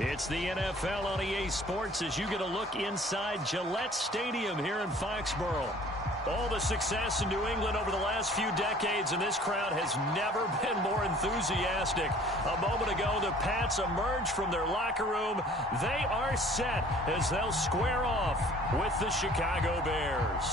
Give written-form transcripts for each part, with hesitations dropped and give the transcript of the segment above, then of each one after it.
It's the NFL on EA Sports as you get a look inside Gillette Stadium here in Foxborough. All the success in New England over the last few decades, and this crowd has never been more enthusiastic. A moment ago, the Pats emerged from their locker room. They are set as they'll square off with the Chicago Bears.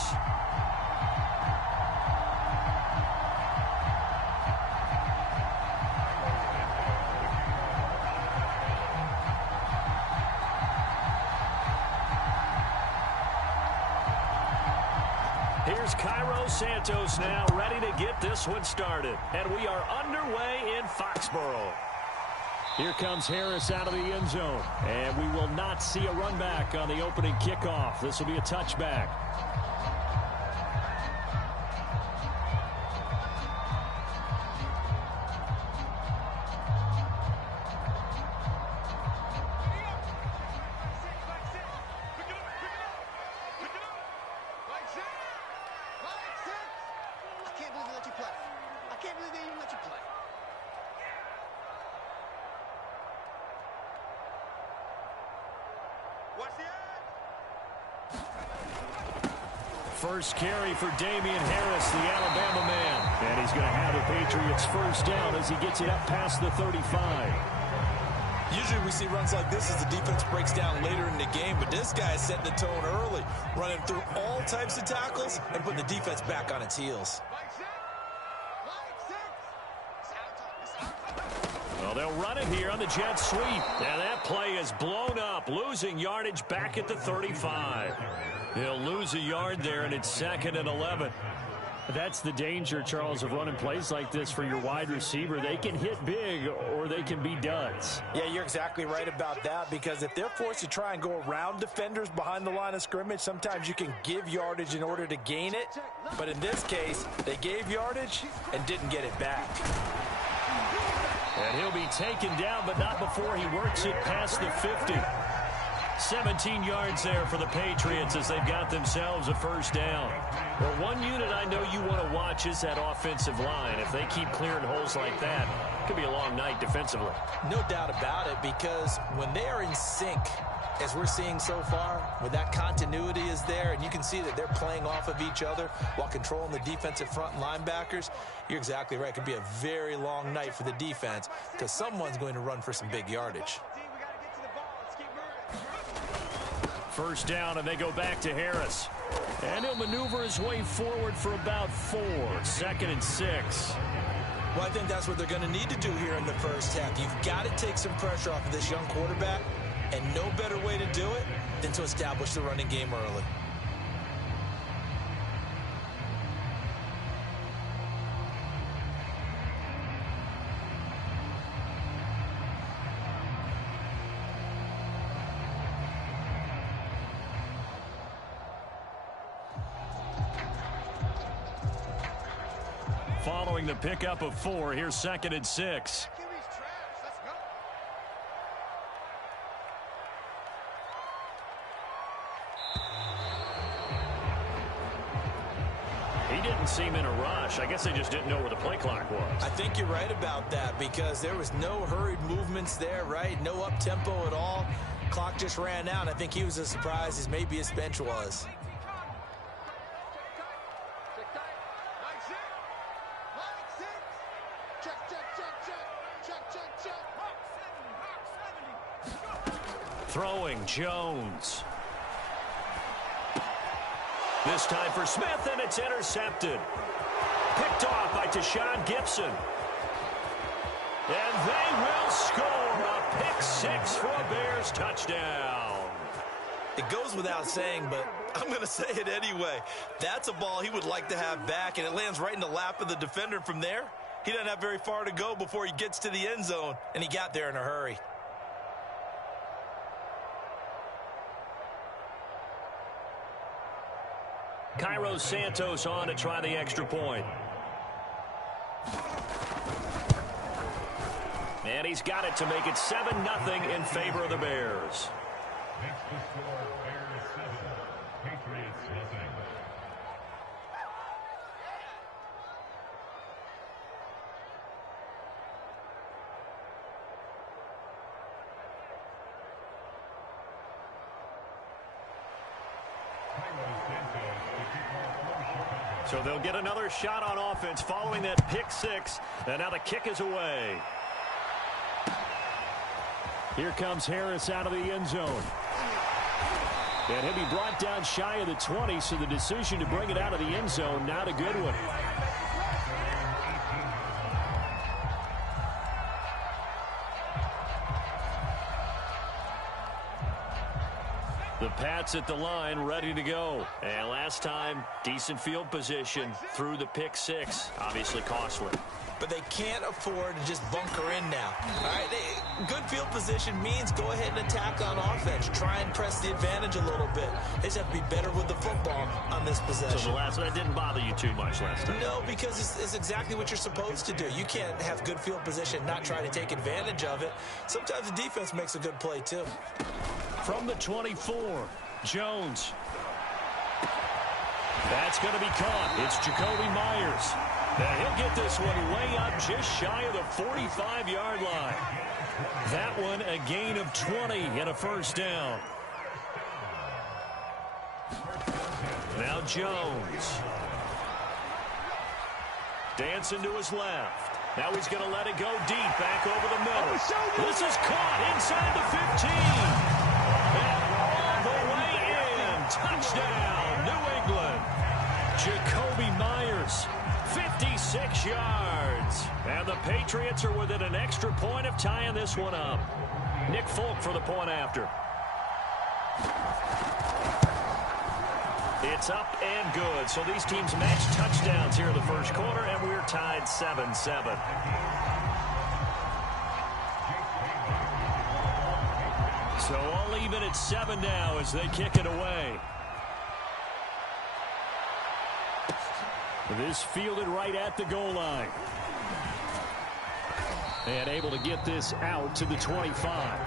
Here's Cairo Santos now ready to get this one started. And we are underway in Foxborough. Here comes Harris out of the end zone. And we will not see a run back on the opening kickoff. This will be a touchback. First carry for Damian Harris, the Alabama man. And he's going to have the Patriots first down as he gets it up past the 35. Usually we see runs like this as the defense breaks down later in the game, but this guy is setting the tone early, running through all types of tackles and putting the defense back on its heels. Well, they'll run it here on the jet sweep. And that play is blown up, losing yardage back at the 35. They'll lose a yard there, and it's 2nd and 11. That's the danger, Charles, of running plays like this for your wide receiver. They can hit big or they can be duds. Yeah, you're exactly right about that, because if they're forced to try and go around defenders behind the line of scrimmage, sometimes you can give yardage in order to gain it. But in this case, they gave yardage and didn't get it back. And he'll be taken down, but not before he works it past the 50. 17 yards there for the Patriots as they've got themselves a first down. Well, one unit I know you want to watch is that offensive line. If they keep clearing holes like that, it could be a long night defensively. No doubt about it, because when they are in sync, as we're seeing so far, when that continuity is there and you can see that they're playing off of each other while controlling the defensive front linebackers, you're exactly right. It could be a very long night for the defense because someone's going to run for some big yardage. First down, and they go back to Harris. And he'll maneuver his way forward for about 4. 2nd and 6. Well, I think that's what they're going to need to do here in the first half. You've got to take some pressure off of this young quarterback, and no better way to do it than to establish the running game early. Following the pickup of 4, here's 2nd and 6. He didn't seem in a rush. I guess they just didn't know where the play clock was. I think you're right about that because there was no hurried movements there, right? No up-tempo at all. Clock just ran out. I think he was as surprised as maybe his bench was. Throwing Jones. This time for Smith, and it's intercepted. Picked off by Tashawn Gibson. And they will score a pick 6 for a Bears touchdown. It goes without saying, but I'm going to say it anyway. That's a ball he would like to have back, and it lands right in the lap of the defender from there. He doesn't have very far to go before he gets to the end zone, and he got there in a hurry. Cairo Santos on to try the extra point. And he's got it to make it 7-0 in favor of the Bears. Next to score, Bears 7, Patriots nothing. So they'll get another shot on offense following that pick six. And now the kick is away. Here comes Harris out of the end zone. And he'll be brought down shy of the 20, so the decision to bring it out of the end zone, not a good one. The Pats at the line, ready to go. And last time, decent field position through the pick six. Obviously costly. But they can't afford to just bunker in now. All right, good field position means go ahead and attack on offense. Try and press the advantage a little bit. They just have to be better with the football on this possession. So that didn't bother you too much last time? No, because it's exactly what you're supposed to do. You can't have good field position, not try to take advantage of it. Sometimes the defense makes a good play, too. From the 24, Jones. That's going to be caught. It's Jakobi Meyers. Now he'll get this one way up just shy of the 45-yard line. That one a gain of 20 and a first down. Now Jones. Dancing to his left. Now he's going to let it go deep back over the middle. This is caught inside the 15. And all the way in. Touchdown, New England. Jakobi Meyers. 56 yards. And the Patriots are within an extra point of tying this one up. Nick Folk for the point after. It's up and good. So these teams match touchdowns here in the first quarter, and we're tied 7-7. So all even at 7 now as they kick it away. This fielded right at the goal line. And able to get this out to the 25.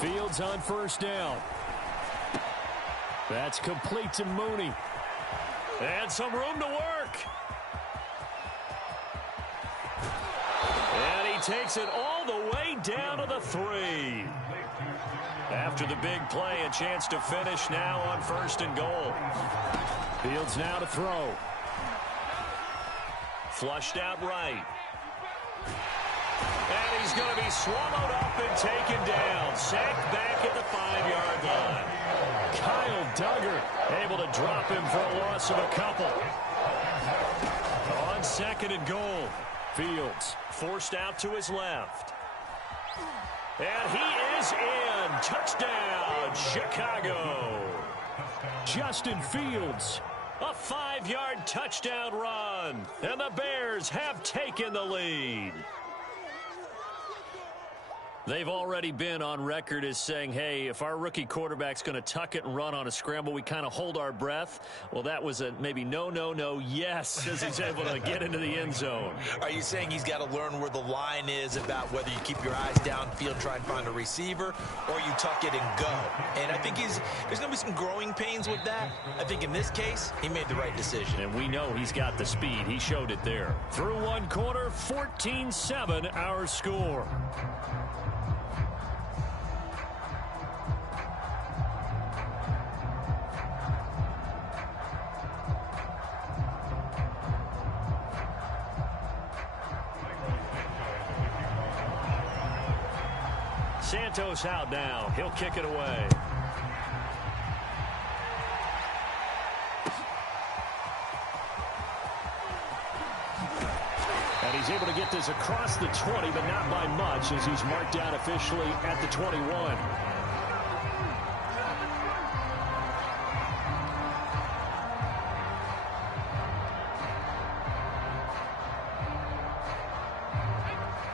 Fields on first down. That's complete to Mooney. And some room to work. And he takes it all the way down to the 3. After the big play, a chance to finish now on first and goal. Fields now to throw. Flushed out right. And he's going to be swallowed up and taken down. Sacked back at the 5-yard line. Kyle Duggar able to drop him for a loss of a couple. On second and goal, Fields forced out to his left. And he is in. Touchdown, Chicago. Justin Fields. A 5-yard touchdown run. And the Bears have taken the lead. They've already been on record as saying, hey, if our rookie quarterback's going to tuck it and run on a scramble, we kind of hold our breath. Well, that was a maybe no, yes, as he's able to get into the end zone. Are you saying he's got to learn where the line is about whether you keep your eyes downfield, try and find a receiver, or you tuck it and go? And I think there's going to be some growing pains with that. I think in this case, he made the right decision. And we know he's got the speed. He showed it there. Through one quarter, 14-7 our score. Santos out now. He'll kick it away. And he's able to get this across the 20, but not by much as he's marked down officially at the 21.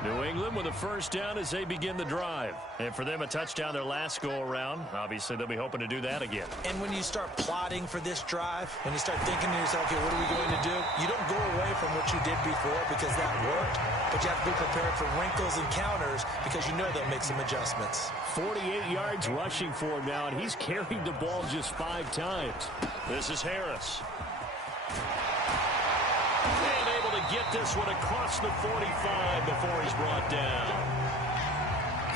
New England them with a first down as they begin the drive. And for them, a touchdown their last go-around. Obviously, they'll be hoping to do that again. And when you start plotting for this drive, when you start thinking to yourself, okay, what are we going to do? You don't go away from what you did before because that worked, but you have to be prepared for wrinkles and counters because you know they'll make some adjustments. 48 yards rushing for him now, and he's carried the ball just 5 times. This is Harris. And able to get this one across the 45 before he's brought down.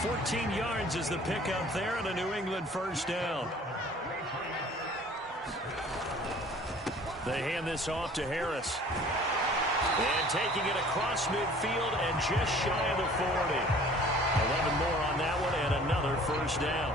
14 yards is the pickup there and a New England first down. They hand this off to Harris. And taking it across midfield and just shy of the 40. 11 more on that one and another first down.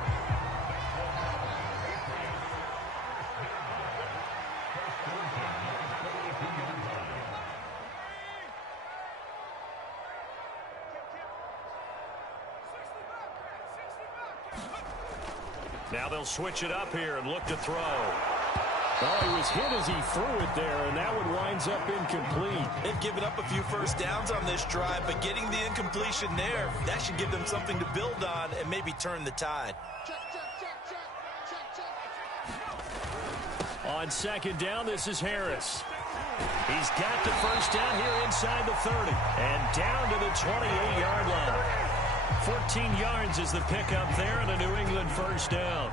Now they'll switch it up here and look to throw. Oh, he was hit as he threw it there, and that one winds up incomplete. They've given up a few first downs on this drive, but getting the incompletion there, that should give them something to build on and maybe turn the tide. On second down, this is Harris. He's got the first down here inside the 30 and down to the 28-yard line. 14 yards is the pickup there and a New England first down.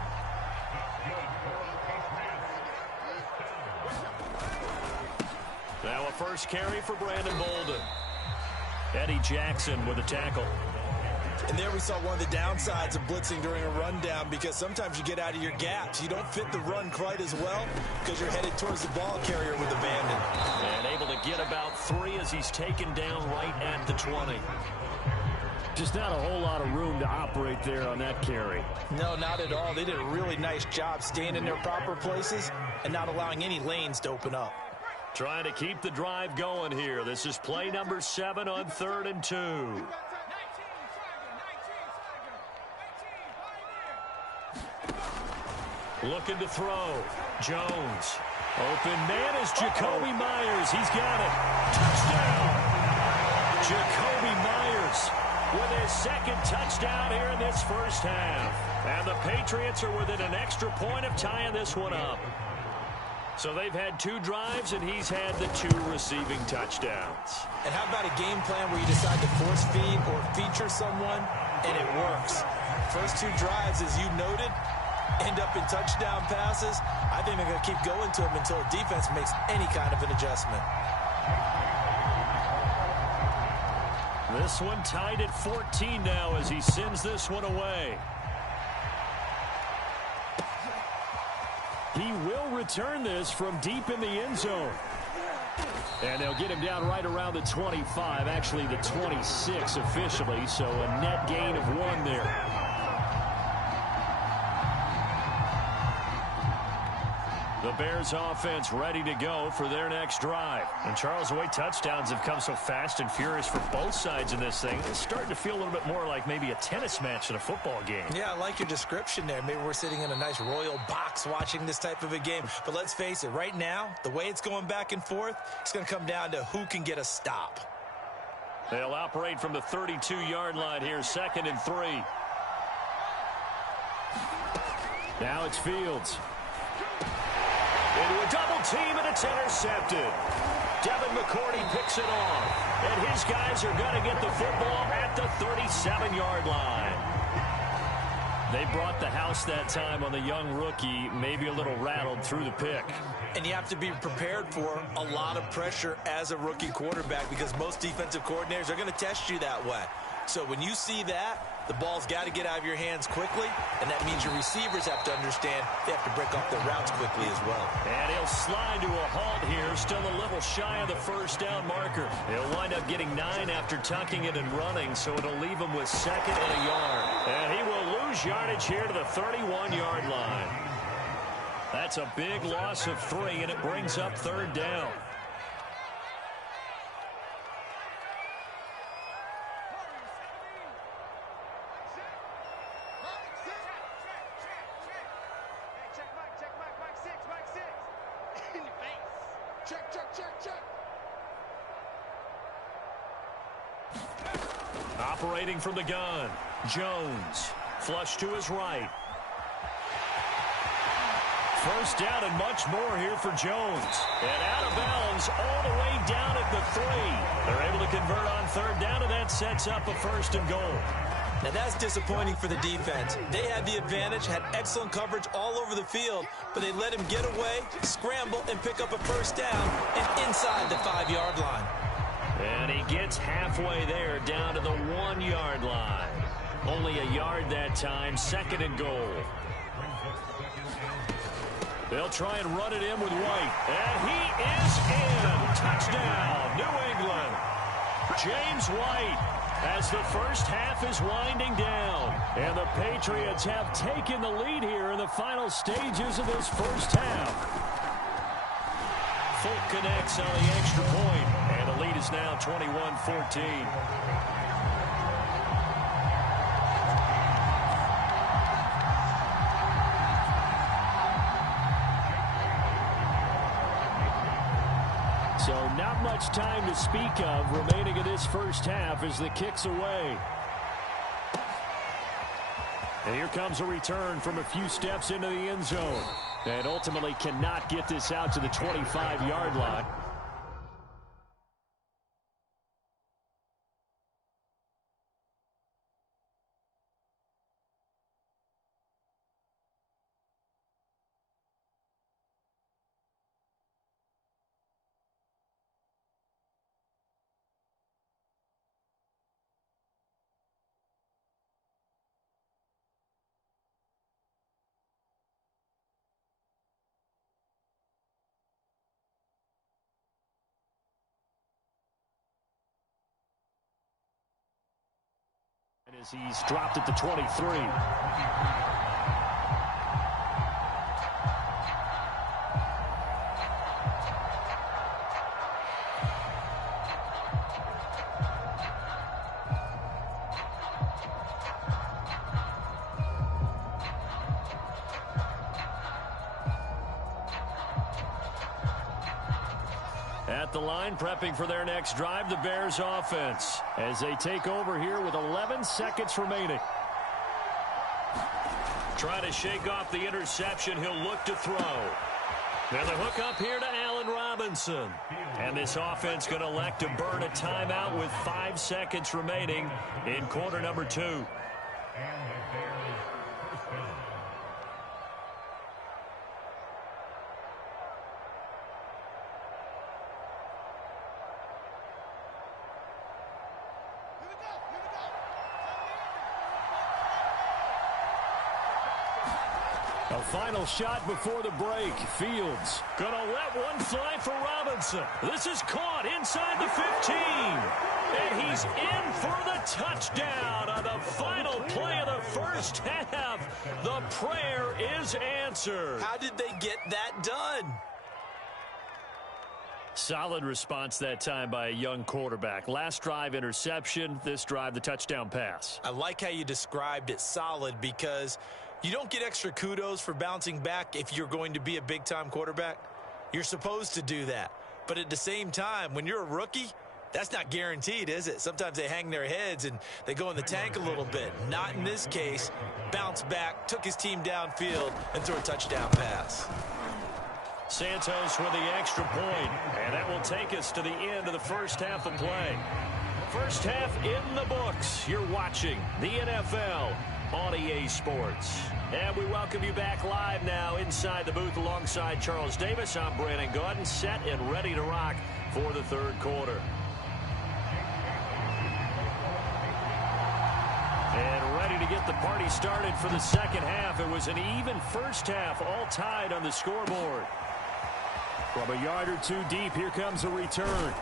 Now a first carry for Brandon Bolden. Eddie Jackson with a tackle. And there we saw one of the downsides of blitzing during a rundown because sometimes you get out of your gaps. You don't fit the run quite as well because you're headed towards the ball carrier with abandon. And able to get about 3 as he's taken down right at the 20. Just not a whole lot of room to operate there on that carry. No, not at all. They did a really nice job staying in their proper places and not allowing any lanes to open up. Trying to keep the drive going here. This is play number 7 on 3rd and 2. Looking to throw. Jones. Open man is Jacoby Myers. He's got it. Touchdown. Jacoby Myers with his second touchdown here in this first half. And the Patriots are within an extra point of tying this one up. So they've had 2 drives, and he's had the 2 receiving touchdowns. And how about a game plan where you decide to force feed or feature someone, and it works? First 2 drives, as you noted, end up in touchdown passes. I think they're going to keep going to them until the defense makes any kind of an adjustment. This one tied at 14 now as he sends this one away. He will return this from deep in the end zone. And they'll get him down right around the 25, actually the 26 officially, so a net gain of 1 there. The Bears offense ready to go for their next drive. And Charles, the way touchdowns have come so fast and furious for both sides in this thing, it's starting to feel a little bit more like maybe a tennis match than a football game. Yeah, I like your description there. Maybe we're sitting in a nice royal box watching this type of a game. But let's face it, right now, the way it's going back and forth, it's going to come down to who can get a stop. They'll operate from the 32-yard line here, 2nd and 3. Now it's Fields. Into a double team, and it's intercepted. Devin McCourty picks it off. And his guys are going to get the football at the 37-yard line. They brought the house that time on the young rookie, maybe a little rattled through the pick. And you have to be prepared for a lot of pressure as a rookie quarterback because most defensive coordinators are going to test you that way. So when you see that, the ball's got to get out of your hands quickly, and that means your receivers have to understand they have to break off their routes quickly as well. And he'll slide to a halt here, still a little shy of the first down marker. He'll wind up getting 9 after tucking it and running, so it'll leave him with 2nd and a yard. And he will lose yardage here to the 31-yard line. That's a big loss of 3, and it brings up 3rd down. operating from the gun. Jones, flush to his right. First down and much more here for Jones. And out of bounds all the way down at the 3. They're able to convert on third down, and that sets up a first and goal. Now that's disappointing for the defense. They had the advantage, had excellent coverage all over the field, but they let him get away, scramble, and pick up a first down and inside the 5-yard line. And he gets halfway there down to the 1-yard line. Only a yard that time, second and goal. They'll try and run it in with White. And he is in. Touchdown, New England. James White, as the first half is winding down. And the Patriots have taken the lead here in the final stages of this first half. Folk connects on the extra point. And the lead is now 21-14. So not much time to speak of remaining in this first half as the kick's away. And here comes a return from a few steps into the end zone. And ultimately cannot get this out to the 25-yard line. As he's dropped at the 23. At the line, prepping for their next drive, the Bears offense, as they take over here with 11 seconds remaining. Trying to shake off the interception. He'll look to throw. Now the hook up here to Allen Robinson. And this offense going to elect to burn a timeout with 5 seconds remaining in quarter number 2. A final shot before the break. Fields gonna let one fly for Robinson. This is caught inside the 15. And he's in for the touchdown on the final play of the first half. The prayer is answered. How did they get that done? Solid response that time by a young quarterback. Last drive, interception. This drive, the touchdown pass. I like how you described it, solid, because you don't get extra kudos for bouncing back if you're going to be a big-time quarterback. You're supposed to do that. But at the same time, when you're a rookie, that's not guaranteed, is it? Sometimes they hang their heads and they go in the tank a little bit. Not in this case. Bounce back, took his team downfield, and threw a touchdown pass. Santos with the extra point, and that will take us to the end of the first half of play. First half in the books. You're watching the NFL on EA Sports. And we welcome you back live now inside the booth alongside Charles Davis. I'm Brandon Gaudin, set and ready to rock for the third quarter. And ready to get the party started for the second half. It was an even first half, all tied on the scoreboard. From a yard or two deep, here comes a return.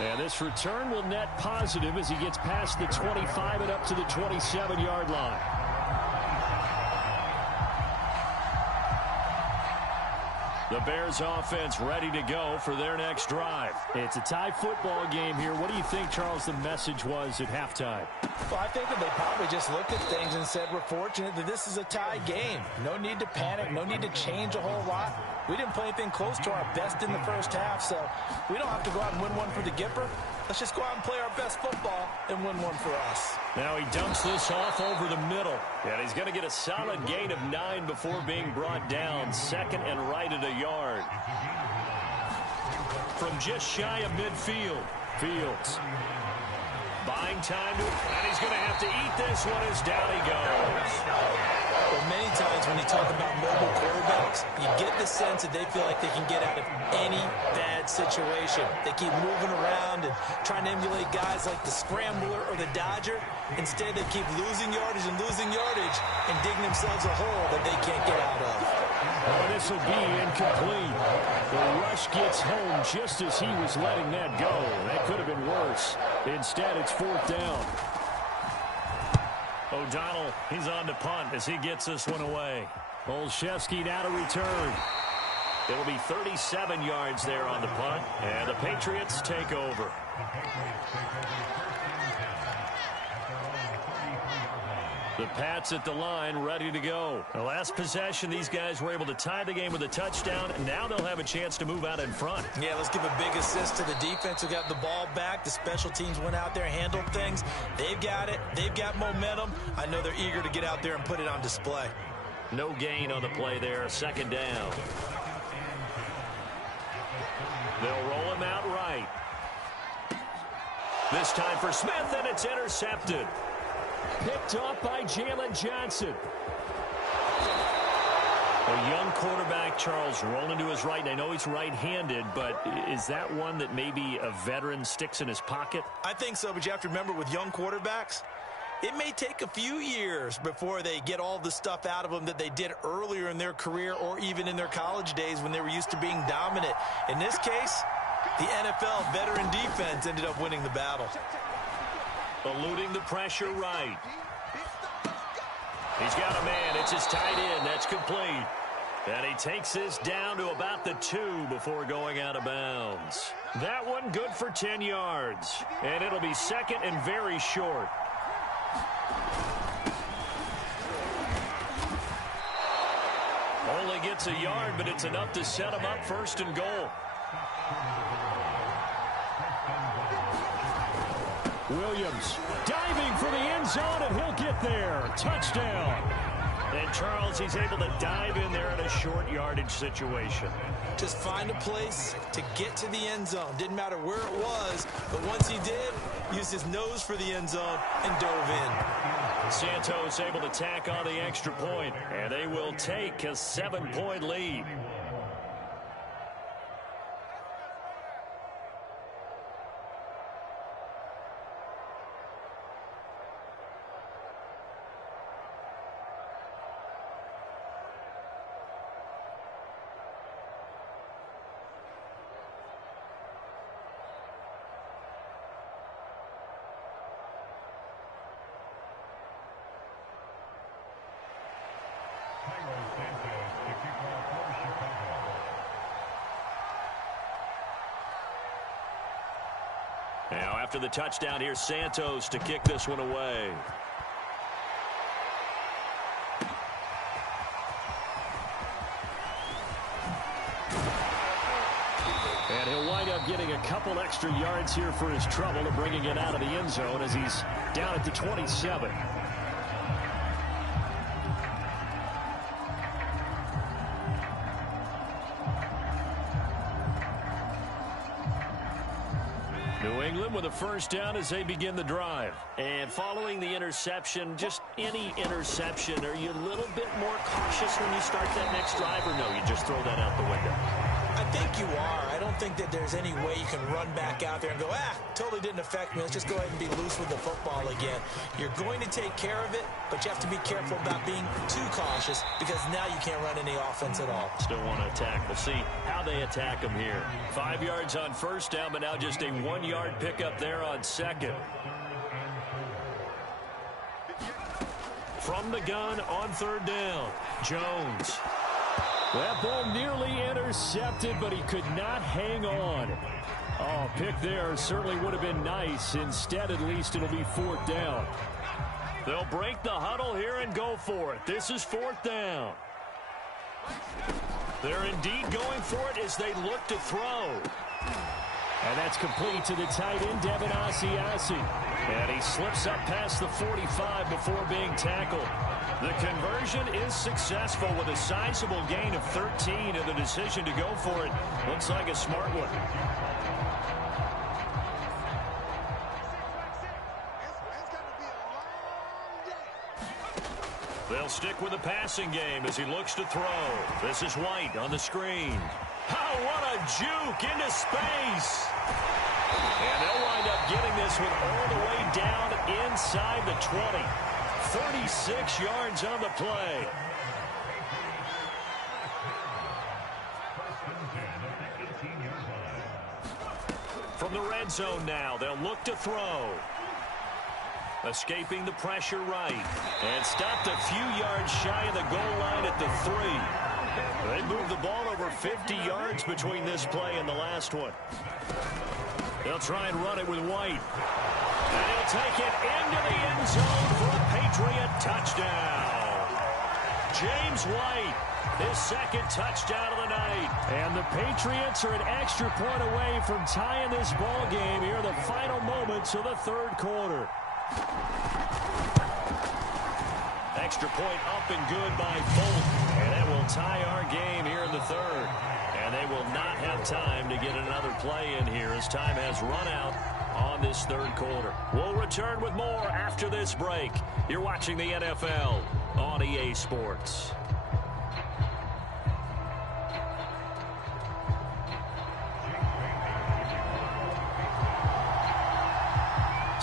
And this return will net positive as he gets past the 25 and up to the 27-yard line. The Bears offense ready to go for their next drive. It's a tie football game here. What do you think, Charles, the message was at halftime? Well, I think that they probably just looked at things and said, we're fortunate that this is a tie game. No need to panic. No need to change a whole lot. We didn't play anything close to our best in the first half, so we don't have to go out and win one for the Gipper. Let's just go out and play our best football and win one for us. Now he dumps this off over the middle. And he's going to get a solid gain of 9 before being brought down. Second and right at a yard. From just shy of midfield. Fields. Buying time to, and he's going to have to eat this one as down he goes. Well, many times when you talk about mobile quarterbacks, you get the sense that they feel like they can get out of any bad situation. They keep moving around and trying to emulate guys like the Scrambler or the Dodger. Instead, they keep losing yardage and digging themselves a hole that they can't get out of. Oh, this will be incomplete. The rush gets home just as he was letting that go. That could have been worse. Instead, it's 4th down. O'Donnell, he's on to punt as he gets this one away. Olszewski now to return. It'll be 37 yards there on the punt, and the Patriots take over. The Pats at the line, ready to go. The last possession, these guys were able to tie the game with a touchdown, and now they'll have a chance to move out in front. Yeah, let's give a big assist to the defense who got the ball back. The special teams went out there and handled things. They've got it. They've got momentum. I know they're eager to get out there and put it on display. No gain on the play there. 2nd down. They'll roll him out right. This time for Smith, and it's intercepted. Picked off by Jalen Johnson. A young quarterback, Charles, rolling to his right. And I know he's right-handed, but is that one that maybe a veteran sticks in his pocket? I think so, but you have to remember with young quarterbacks, it may take a few years before they get all the stuff out of them that they did earlier in their career or even in their college days when they were used to being dominant. In this case, the NFL veteran defense ended up winning the battle. Eluding the pressure right. He's got a man. It's his tight end. That's complete. And he takes this down to about the 2 before going out of bounds. That one good for 10 yards. And it'll be 2nd and very short. Only gets a yard, but it's enough to set him up 1st and goal. Williams diving for the end zone, and he'll get there. Touchdown. And Charles, he's able to dive in there in a short yardage situation. Just find a place to get to the end zone. Didn't matter where it was, but once he did, used his nose for the end zone and dove in. Santos able to tack on the extra point, and they will take a 7-point lead. Now, after the touchdown, here's Santos to kick this one away. And he'll wind up getting a couple extra yards here for his trouble and bringing it out of the end zone as he's down at the 27. New England with a 1st down as they begin the drive. And following the interception, just any interception, are you a little bit more cautious when you start that next drive, or no, you just throw that out the window? I think you are. I don't think that there's any way you can run back out there and go, totally didn't affect me. Let's just go ahead and be loose with the football again. You're going to take care of it, but you have to be careful about being too cautious because now you can't run any offense at all. Still want to attack. We'll see how they attack them here. 5 yards on 1st down, but now just a 1-yard pickup there on 2nd. From the gun on 3rd down, Jones. That ball nearly intercepted, but he could not hang on. Oh, pick there certainly would have been nice. Instead, at least, it'll be 4th down. They'll break the huddle here and go for it. This is 4th down. They're indeed going for it as they look to throw. And that's complete to the tight end, Devin Asiasi. And he slips up past the 45 before being tackled. The conversion is successful with a sizable gain of 13, and the decision to go for it looks like a smart one. They'll stick with the passing game as he looks to throw. This is White on the screen. Oh, what a juke into space. And they'll wind up getting this one all the way down inside the 20. 36 yards on the play. From the red zone now, they'll look to throw. Escaping the pressure right. And stopped a few yards shy of the goal line at the 3. They moved the ball over 50 yards between this play and the last one. They'll try and run it with White. And he'll take it into the end zone for a Patriot touchdown. James White, his second touchdown of the night. And the Patriots are an extra point away from tying this ball game here in the final moments of the third quarter. Extra point up and good by Fulton. And that will tie our game here in the third. And they will not have time to get another play in here as time has run out on this third quarter. We'll return with more after this break. You're watching the NFL on EA Sports.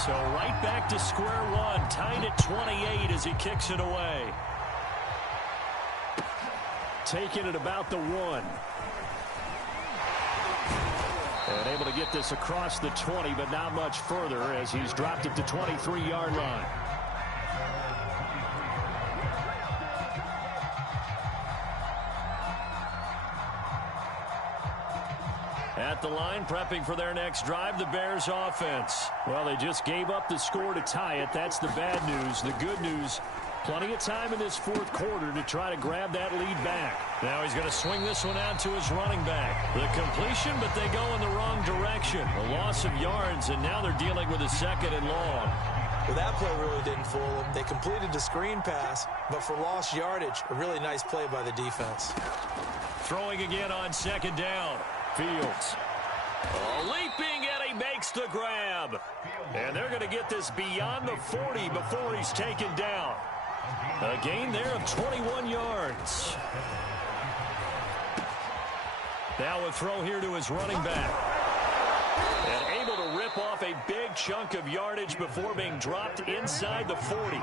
So right back to square one, tied at 28 as he kicks it away. Taking it about the 1. And able to get this across the 20, but not much further as he's dropped it to 23-yard line. At the line, prepping for their next drive, the Bears offense. Well, they just gave up the score to tie it. That's the bad news. The good news, plenty of time in this fourth quarter to try to grab that lead back. Now he's going to swing this one out to his running back. The completion, but they go in the wrong direction. A loss of yards, and now they're dealing with a second and long. Well, that play really didn't fool them. They completed the screen pass, but for lost yardage, a really nice play by the defense. Throwing again on second down. Fields. Leaping, and he makes the grab. And they're going to get this beyond the 40 before he's taken down. A gain there of 21 yards. Now a throw here to his running back. And able to rip off a big chunk of yardage before being dropped inside the 40.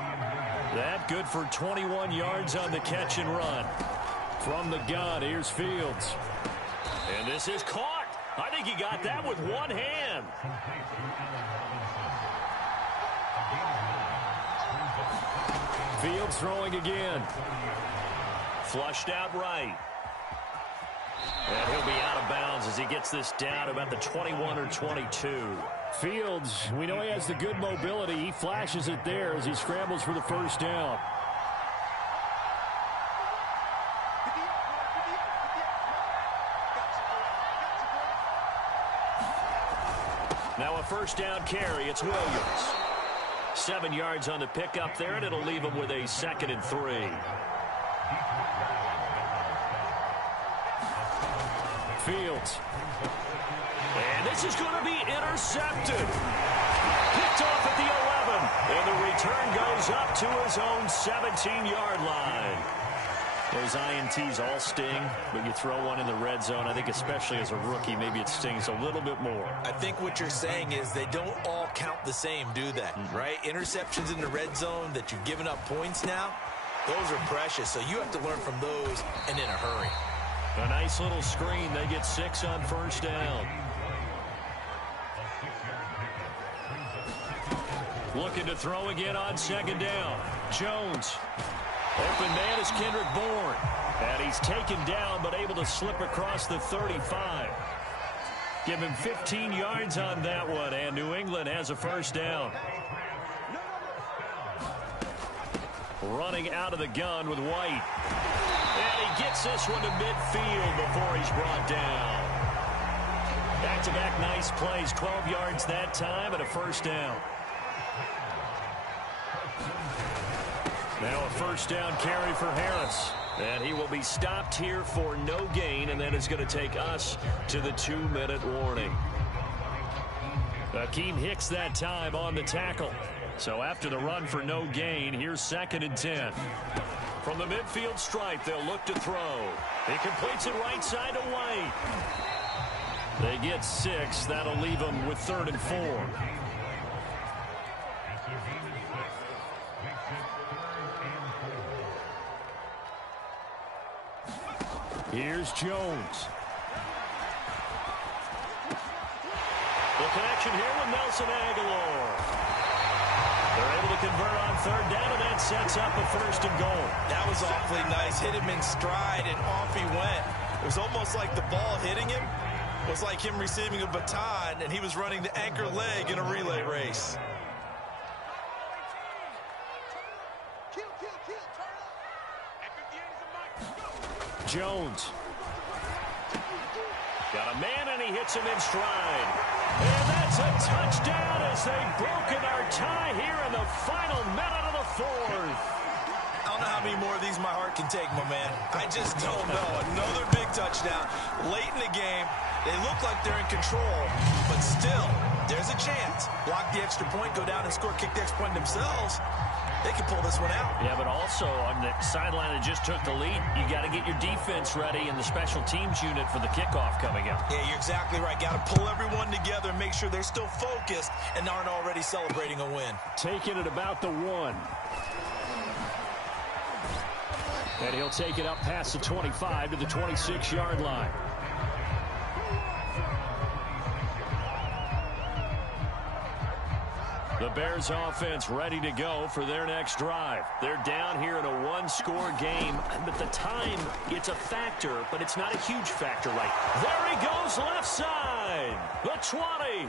That good for 21 yards on the catch and run. From the gun, here's Fields. And this is caught. I think he got that with one hand. Fields throwing again. Flushed out right. And he'll be out of bounds as he gets this down about the 21 or 22. Fields, we know he has the good mobility. He flashes it there as he scrambles for the first down. Now a first down carry. It's Williams. 7 yards on the pickup there, and it'll leave him with a 2nd and 3. Fields. And this is going to be intercepted. Picked off at the 11. And the return goes up to his own 17-yard line. Those INTs all sting, but you throw one in the red zone, I think especially as a rookie, maybe it stings a little bit more. I think what you're saying is they don't all count the same, do they? Right? Interceptions in the red zone that you've given up points now, those are precious, so you have to learn from those and in a hurry. A nice little screen. They get 6 on first down. Looking to throw again on second down. Jones. Open man is Kendrick Bourne. And he's taken down but able to slip across the 35. Give him 15 yards on that one, and New England has a first down. Running out of the gun with White. And he gets this one to midfield before he's brought down. Back-to-back nice plays, 12 yards that time and a first down. Now a first down carry for Harris. And he will be stopped here for no gain, and then it's going to take us to the 2-minute warning. Akeem Hicks that time on the tackle. So after the run for no gain, here's 2nd and 10. From the midfield stripe, they'll look to throw. He completes it right side to White. They get 6. That'll leave them with 3rd and 4. Here's Jones. The connection here with Nelson Aguilar. They're able to convert on 3rd down, and that sets up a 1st and goal. That was awfully nice. Hit him in stride, and off he went. It was almost like the ball hitting him was like him receiving a baton, and he was running the anchor leg in a relay race. Jones. Got a man, and he hits him in stride. And that's a touchdown as they've broken our tie here in the final minute of the 4th. I don't know how many more of these my heart can take, my man. I just don't know. Another big touchdown. Late in the game, they look like they're in control, but still, there's a chance. Block the extra point, go down and score, kick the extra point themselves. They can pull this one out. Yeah, but also on the sideline that just took the lead, you got to get your defense ready and the special teams unit for the kickoff coming up. Yeah, you're exactly right. Got to pull everyone together and make sure they're still focused and aren't already celebrating a win. Taking it about the 1. And he'll take it up past the 25 to the 26-yard line. The Bears offense ready to go for their next drive. They're down here in a 1-score game, but the time, it's a factor, but it's not a huge factor right. There he goes left side, the 20.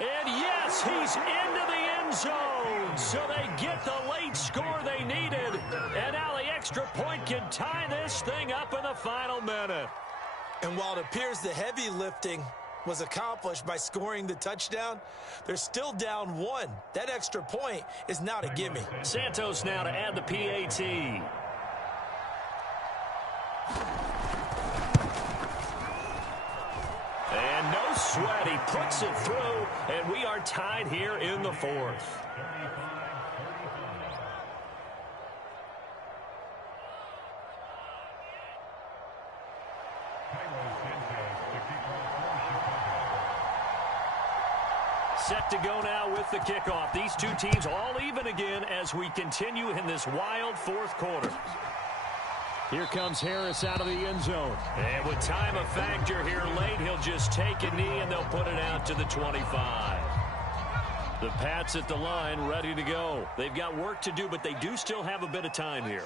And yes, he's into the end zone. So they get the late score they needed. And now the extra point can tie this thing up in the final minute. And while it appears the heavy lifting was accomplished by scoring the touchdown, they're still down 1. That extra point is not a gimme. Santos now to add the PAT. And no sweat, he puts it through, and we are tied here in the 4th. Set to go now with the kickoff. These two teams all even again as we continue in this wild 4th quarter. Here comes Harris out of the end zone. And with time a factor here late, he'll just take a knee and they'll put it out to the 25. The Pats at the line ready to go. They've got work to do, but they do still have a bit of time here.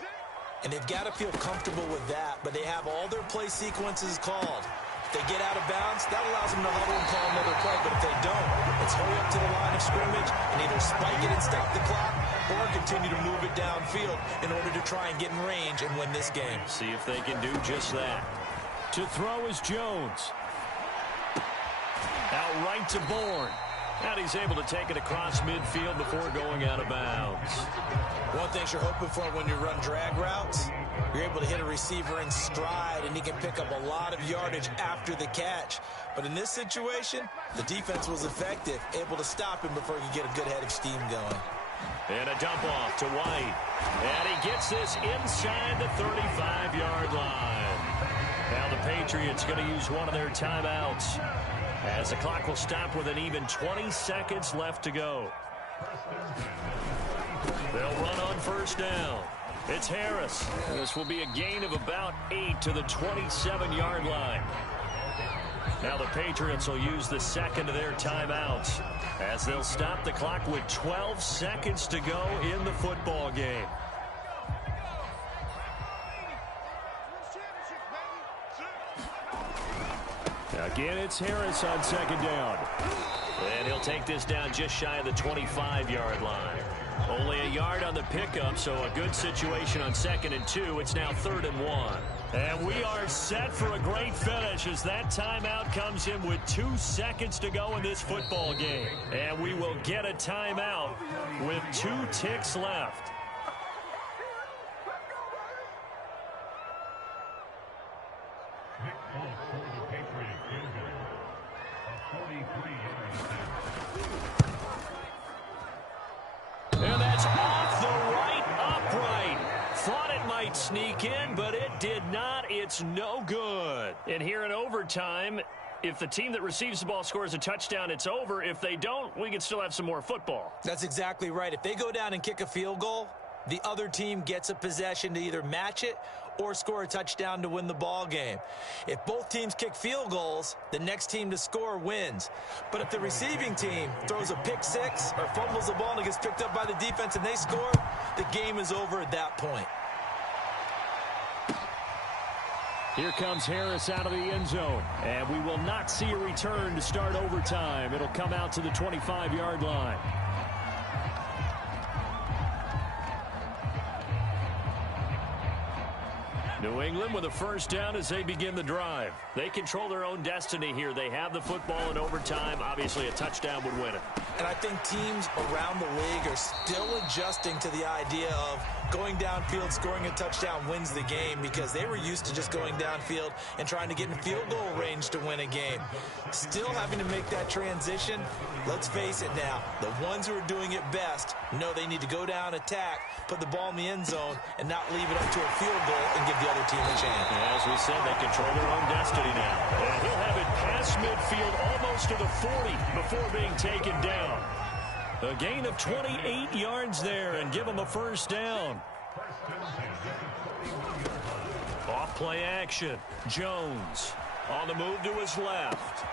And they've got to feel comfortable with that, but they have all their play sequences called. If they get out of bounds, that allows them to huddle and call another play. But if they don't, let's hurry up to the line of scrimmage and either spike it and stop the clock or continue to move it downfield in order to try and get in range and win this game. See if they can do just that. To throw is Jones. Out right to Bourne. And he's able to take it across midfield before going out of bounds. One thing you're hoping for when you run drag routes, you're able to hit a receiver in stride and he can pick up a lot of yardage after the catch. But in this situation, the defense was effective, able to stop him before he could get a good head of steam going. And a dump off to White. And he gets this inside the 35-yard line. Now the Patriots going to use one of their timeouts, as the clock will stop with an even 20 seconds left to go. They'll run on first down. It's Harris. This will be a gain of about 8 to the 27-yard line. Now the Patriots will use the second of their timeouts, as they'll stop the clock with 12 seconds to go in the football game. Again, it's Harris on second down. And he'll take this down just shy of the 25-yard line. Only a yard on the pickup, so a good situation on 2nd and 2. It's now 3rd and 1. And we are set for a great finish as that timeout comes in with 2 seconds to go in this football game. And we will get a timeout with 2 ticks left. And that's off the right upright. Thought it might sneak in, but it did not. It's no good. And here in overtime, if the team that receives the ball scores a touchdown, it's over. If they don't, we can still have some more football. That's exactly right. If they go down and kick a field goal, the other team gets a possession to either match it or score a touchdown to win the ball game. If both teams kick field goals, the next team to score wins. But if the receiving team throws a pick six or fumbles the ball and it gets picked up by the defense and they score, the game is over at that point. Here comes Harris out of the end zone. And we will not see a return to start overtime. It'll come out to the 25-yard line. New England with a first down as they begin the drive. They control their own destiny here. They have the football in overtime. Obviously, a touchdown would win it. And I think teams around the league are still adjusting to the idea of going downfield, scoring a touchdown wins the game, because they were used to just going downfield and trying to get in field goal range to win a game. Still having to make that transition. Let's face it now, the ones who are doing it best know they need to go down, attack, put the ball in the end zone, and not leave it up to a field goal and give the other team a chance. As we said, they control their own destiny now. And he'll have it past midfield almost to the 40 before being taken down. A gain of 28 yards there and give him a first down. Off play action. Jones on the move to his left.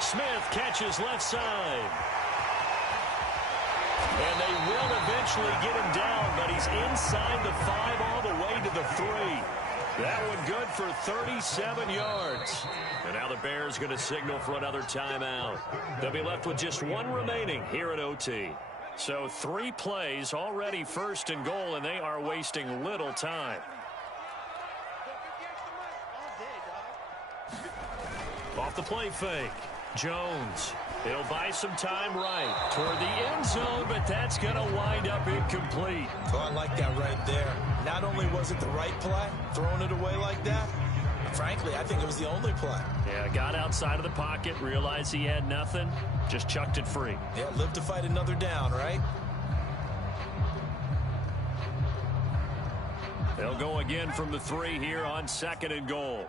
Smith catches left side. And they will eventually get him down, but he's inside the 5 all the way to the 3. That one good for 37 yards. And now the Bears going to signal for another timeout. They'll be left with just 1 remaining here at OT. So 3 plays already 1st and goal, and they are wasting little time. Off the play fake. Jones. It'll buy some time right toward the end zone, but that's going to wind up incomplete. Oh, I like that right there. Not only was it the right play, throwing it away like that, frankly, I think it was the only play. Yeah, got outside of the pocket, realized he had nothing, just chucked it free. Yeah, live to fight another down, right? They'll go again from the 3 here on 2nd and goal.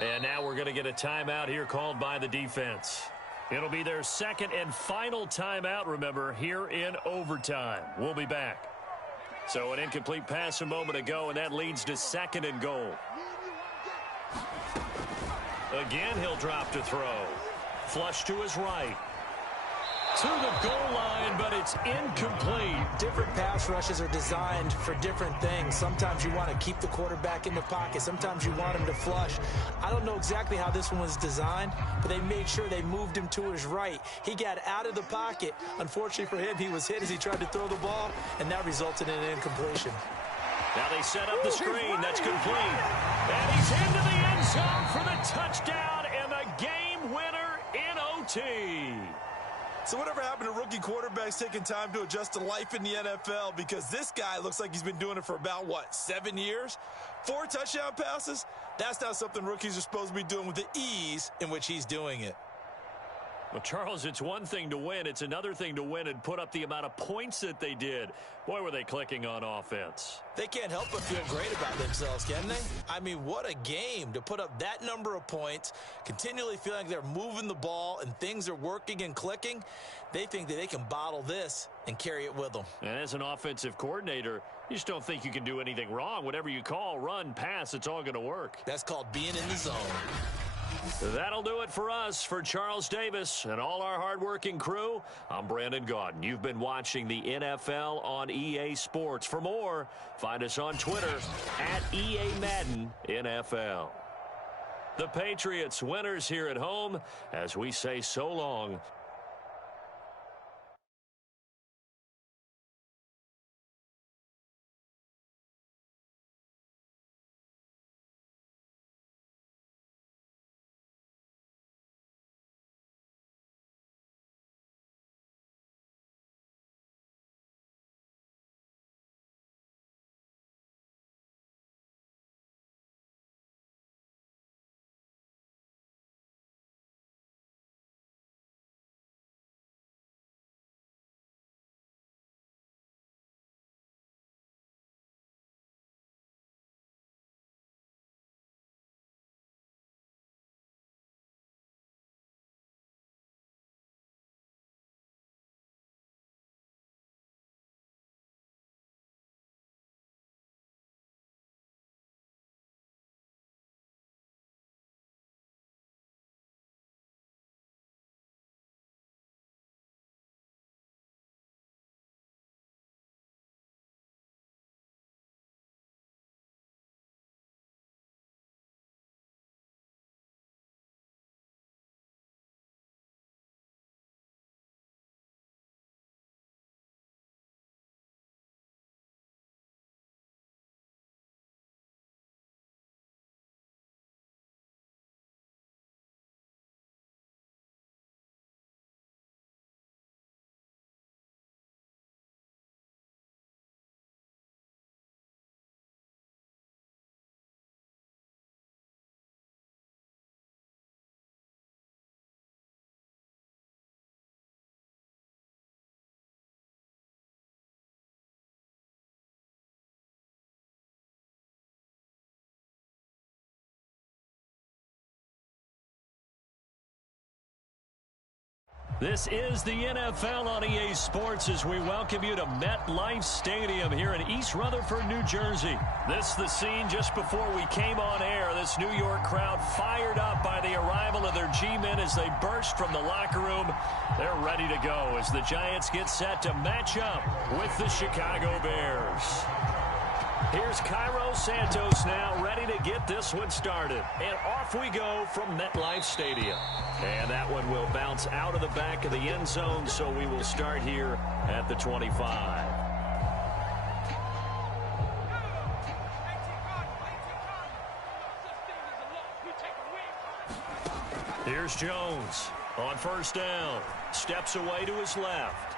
And now we're going to get a timeout here called by the defense. It'll be their 2nd and final timeout, remember, here in overtime. We'll be back. So an incomplete pass a moment ago, and that leads to 2nd and goal. Again, he'll drop to throw. Flush to his right. To the goal line, but it's incomplete. Different pass rushes are designed for different things. Sometimes you want to keep the quarterback in the pocket. Sometimes you want him to flush. I don't know exactly how this one was designed, but they made sure they moved him to his right. He got out of the pocket. Unfortunately for him, he was hit as he tried to throw the ball, and that resulted in an incompletion. Now they set up the screen. That's complete. And he's into the end zone for the touchdown and the game winner in OT. So whatever happened to rookie quarterbacks taking time to adjust to life in the NFL? Because this guy looks like he's been doing it for about, 7 years? 4 touchdown passes? That's not something rookies are supposed to be doing with the ease in which he's doing it. Well, Charles, it's one thing to win. It's another thing to win and put up the amount of points that they did. Boy, were they clicking on offense. They can't help but feel great about themselves, can they? I mean, what a game to put up that number of points, continually feeling like they're moving the ball and things are working and clicking. They think that they can bottle this and carry it with them. And as an offensive coordinator, you just don't think you can do anything wrong. Whatever you call, run, pass, it's all going to work. That's called being in the zone. That'll do it for us. For Charles Davis and all our hardworking crew, I'm Brandon Gaudin. You've been watching the NFL on EA Sports. For more, find us on Twitter at EA Madden NFL. The Patriots winners here at home as we say so long This is the NFL on EA Sports as we welcome you to MetLife Stadium here in East Rutherford, New Jersey. This is the scene just before we came on air. This New York crowd fired up by the arrival of their G-men as they burst from the locker room. They're ready to go as the Giants get set to match up with the Chicago Bears. Here's Cairo Santos now ready to get this one started. And off we go from MetLife Stadium. And that one will bounce out of the back of the end zone, so we will start here at the 25. Here's Jones on first down. Steps away to his left.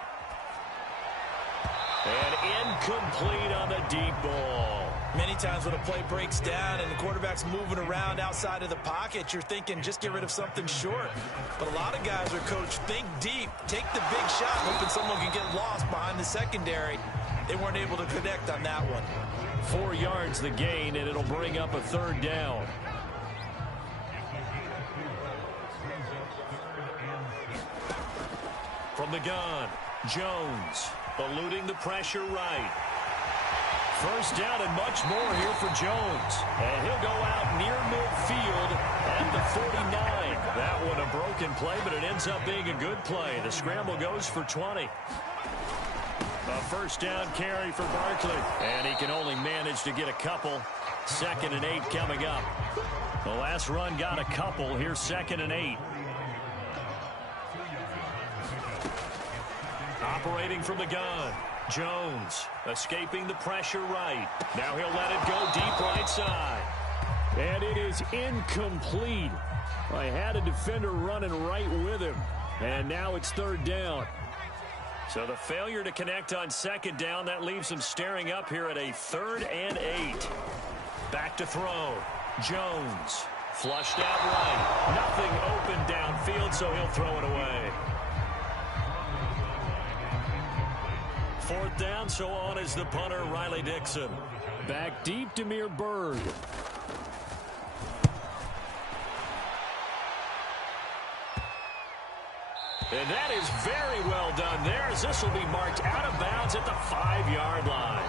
And incomplete on the deep ball. Many times when a play breaks down and the quarterback's moving around outside of the pocket, you're thinking just get rid of something short. But a lot of guys are coached, think deep, take the big shot, hoping someone can get lost behind the secondary. They weren't able to connect on that one. 4 yards the gain, and it'll bring up a third down. From the gun, Jones. Eluding the pressure right. First down and much more here for Jones. And he'll go out near midfield at the 49. That one a broken play, but it ends up being a good play. The scramble goes for 20. A first down carry for Barkley. And he can only manage to get a couple. 2nd and 8 coming up. The last run got a couple. Here's 2nd and 8. Operating from the gun, Jones escaping the pressure right. Now he'll let it go deep right side. And it is incomplete. I had a defender running right with him. And now it's 3rd down. So the failure to connect on 2nd down, that leaves him staring up here at a 3rd and 8. Back to throw. Jones flushed out right. Nothing open downfield, so he'll throw it away. 4th down, so on is the punter, Riley Dixon. Back deep, Damiere Byrd. And that is very well done there, as this will be marked out of bounds at the 5-yard line.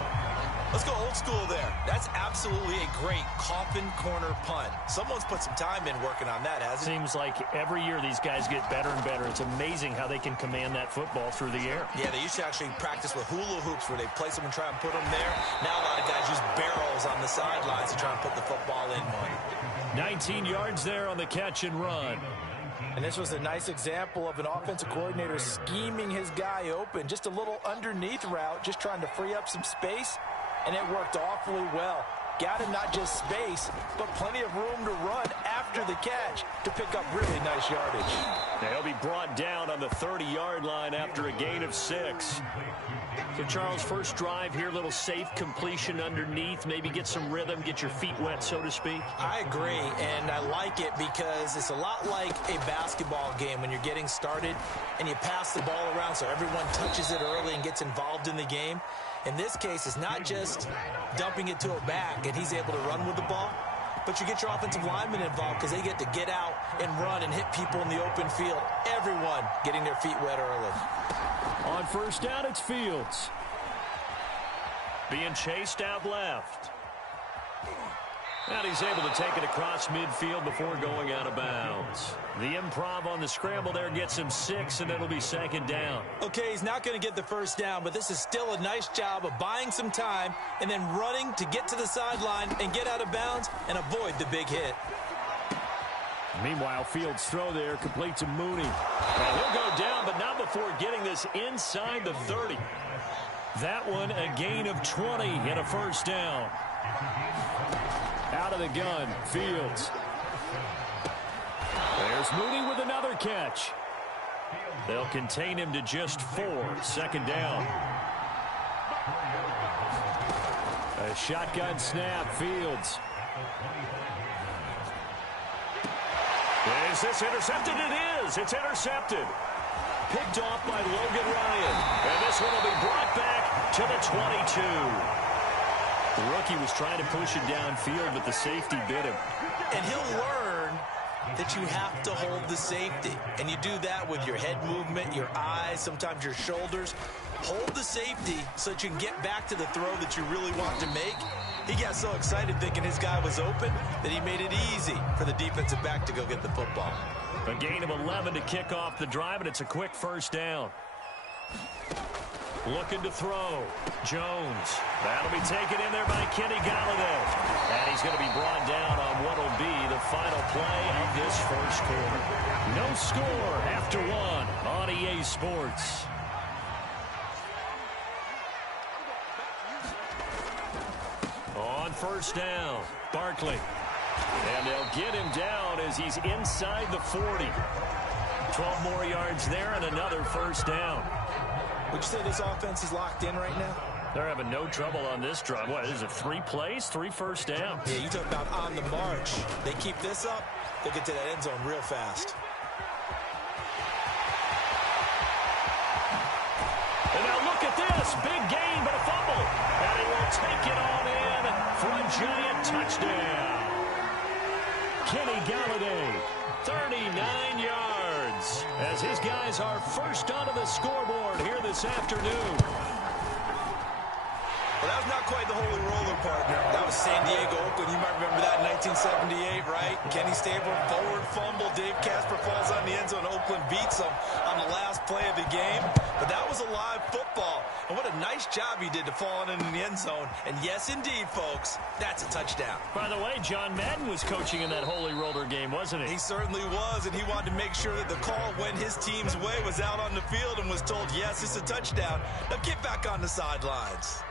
Let's go old school there. That's absolutely a great coffin corner punt. Someone's put some time in working on that, hasn't it? Seems like every year these guys get better and better. It's amazing how they can command that football through the air. Yeah, they used to actually practice with hula hoops where they place them and try and put them there. Now a lot of guys use barrels on the sidelines to try and put the football in one. 19 yards there on the catch and run. And this was a nice example of an offensive coordinator scheming his guy open. Just a little underneath route, just trying to free up some space. And it worked awfully well. Got him not just space, but plenty of room to run after the catch to pick up really nice yardage. Now he'll be brought down on the 30-yard line after a gain of 6. So, Charles, first drive here, little safe completion underneath, maybe get some rhythm, get your feet wet, so to speak. I agree, and I like it because it's a lot like a basketball game when you're getting started and you pass the ball around so everyone touches it early and gets involved in the game. In this case, it's not just dumping it to a back and he's able to run with the ball, but you get your offensive linemen involved because they get to get out and run and hit people in the open field. Everyone getting their feet wet early. On first down, it's Fields. Being chased out left. And he's able to take it across midfield before going out of bounds. The improv on the scramble there gets him 6, and it'll be 2nd down. Okay, he's not going to get the first down, but this is still a nice job of buying some time and then running to get to the sideline and get out of bounds and avoid the big hit. Meanwhile, Fields' throw there complete to Mooney. And he'll go down, but not before getting this inside the 30. That one a gain of 20 and a first down. Out of the gun, Fields. There's Mooney with another catch. They'll contain him to just 4. 2nd down. A shotgun snap, Fields. Is this intercepted? It is. It's intercepted. Picked off by Logan Ryan. And this one will be brought back to the 22. The rookie was trying to push it downfield, but the safety bit him. And he'll learn that you have to hold the safety. And you do that with your head movement, your eyes, sometimes your shoulders. Hold the safety so that you can get back to the throw that you really want to make. He got so excited thinking his guy was open that he made it easy for the defensive back to go get the football. A gain of 11 to kick off the drive, and it's a quick first down. Looking to throw. Jones. That'll be taken in there by Kenny Golladay. And he's going to be brought down on what will be the final play of this first quarter. No score after one on EA Sports. On first down, Barkley. And they'll get him down as he's inside the 40. 12 more yards there and another first down. Would you say this offense is locked in right now? They're having no trouble on this drive. What, is it 3 plays, 3 first downs? Yeah, you talk about on the march. They keep this up, they'll get to that end zone real fast. And now look at this. Big gain, but a fumble. And he will take it on in for a giant touchdown. Kenny Golladay, 39 yards, as his guys are first onto the scoreboard here this afternoon. Well, that was not quite the holy roller, partner. That was San Diego, Oakland. You might remember that in 1978, right? Kenny Stabler, forward fumble. Dave Casper falls on the end zone. Oakland beats him on the last play of the game. But that was a live football. And what a nice job he did to fall in the end zone. And yes, indeed, folks, that's a touchdown. By the way, John Madden was coaching in that holy roller game, wasn't he? He certainly was, and he wanted to make sure that the call went his team's way, was out on the field and was told, yes, it's a touchdown. Now get back on the sidelines.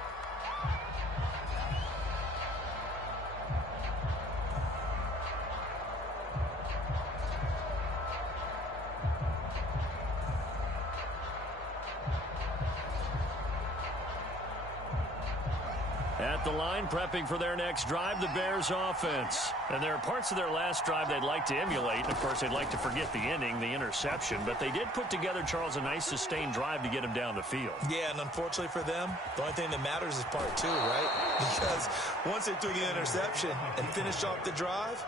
At the line, prepping for their next drive, the Bears offense. And there are parts of their last drive they'd like to emulate. And, of course, they'd like to forget the inning, the interception. But they did put together, Charles, a nice sustained drive to get him down the field. Yeah, and unfortunately for them, the only thing that matters is part 2, right? Because once they took the interception and finished off the drive,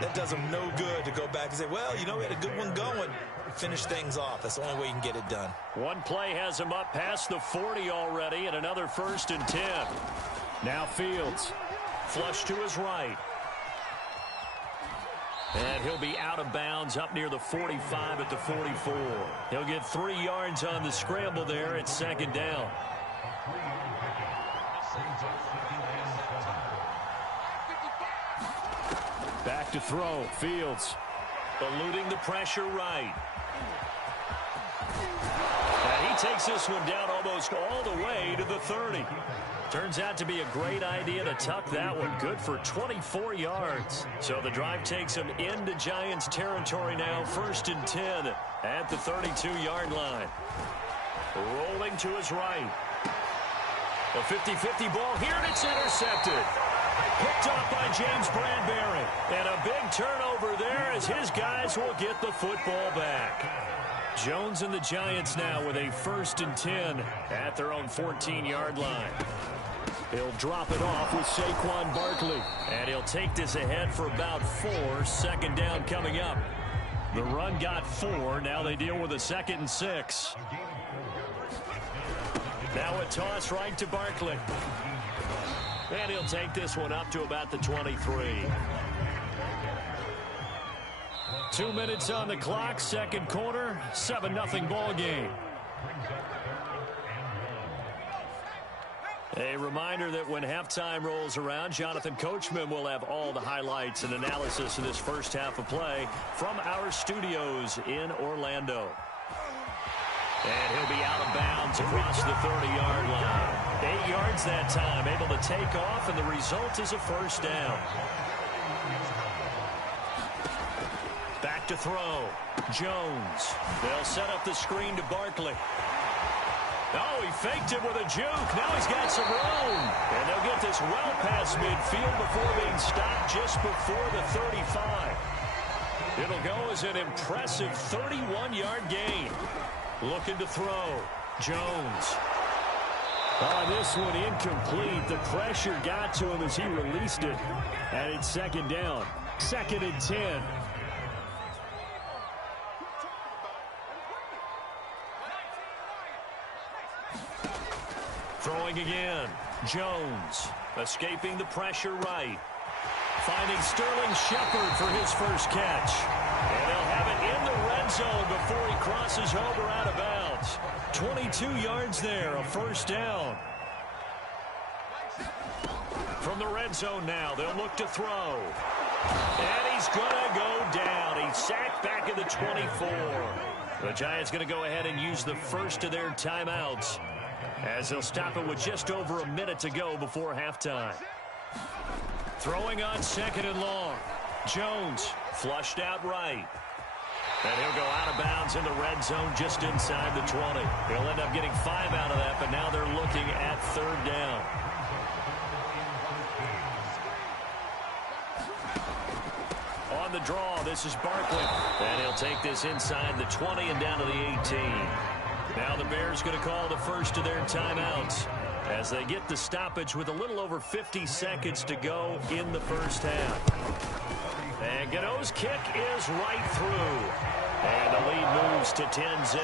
that does them no good to go back and say, well, you know, we had a good one going. Finish things off. That's the only way you can get it done. One play has him up past the 40 already, and another 1st and 10. Now Fields, flush to his right. And he'll be out of bounds up near the 45 at the 44. He'll get 3 yards on the scramble there at 2nd down. Back to throw, Fields. Eluding the pressure right. And he takes this one down almost all the way to the 30. Turns out to be a great idea to tuck that one. Good for 24 yards. So the drive takes him into Giants territory now. 1st and 10 at the 32-yard line. Rolling to his right. A 50-50 ball here, and it's intercepted. Picked up by James Bradbury. And a big turnover there as his guys will get the football back. Jones and the Giants now with a 1st and 10 at their own 14-yard line. He'll drop it off with Saquon Barkley. And he'll take this ahead for about 4. 2nd down coming up. The run got 4. Now they deal with a 2nd and 6. Now a toss right to Barkley. And he'll take this one up to about the 23. 2 minutes on the clock, 2nd quarter, 7-0 ball game. A reminder that when halftime rolls around, Jonathan Coachman will have all the highlights and analysis of this first half of play from our studios in Orlando. And he'll be out of bounds across the 30-yard line. 8 yards that time, able to take off, and the result is a 1st down. Back to throw. Jones. They'll set up the screen to Barkley. Oh, he faked it with a juke. Now he's got some room. And they'll get this well past midfield before being stopped just before the 35. It'll go as an impressive 31-yard gain. Looking to throw. Jones. This one incomplete. The pressure got to him as he released it. And it's 2nd down. 2nd and 10. Throwing again. Jones escaping the pressure right. Finding Sterling Shepard for his first catch. And they'll have it in the red zone before he crosses over out of bounds. 22 yards there, a first down. From the red zone now, they'll look to throw. And he's going to go down. He's sacked back at the 24. The Giants going to go ahead and use the first of their timeouts, as they'll stop it with just over a minute to go before halftime. Throwing on 2nd and long. Jones flushed out right. And he'll go out of bounds in the red zone just inside the 20. He'll end up getting 5 out of that, but now they're looking at 3rd down. On the draw, this is Barkley. And he'll take this inside the 20 and down to the 18. Now the Bears going to call the first of their timeouts as they get the stoppage with a little over 50 seconds to go in the first half. And Gano's kick is right through. And the lead moves to 10-zip.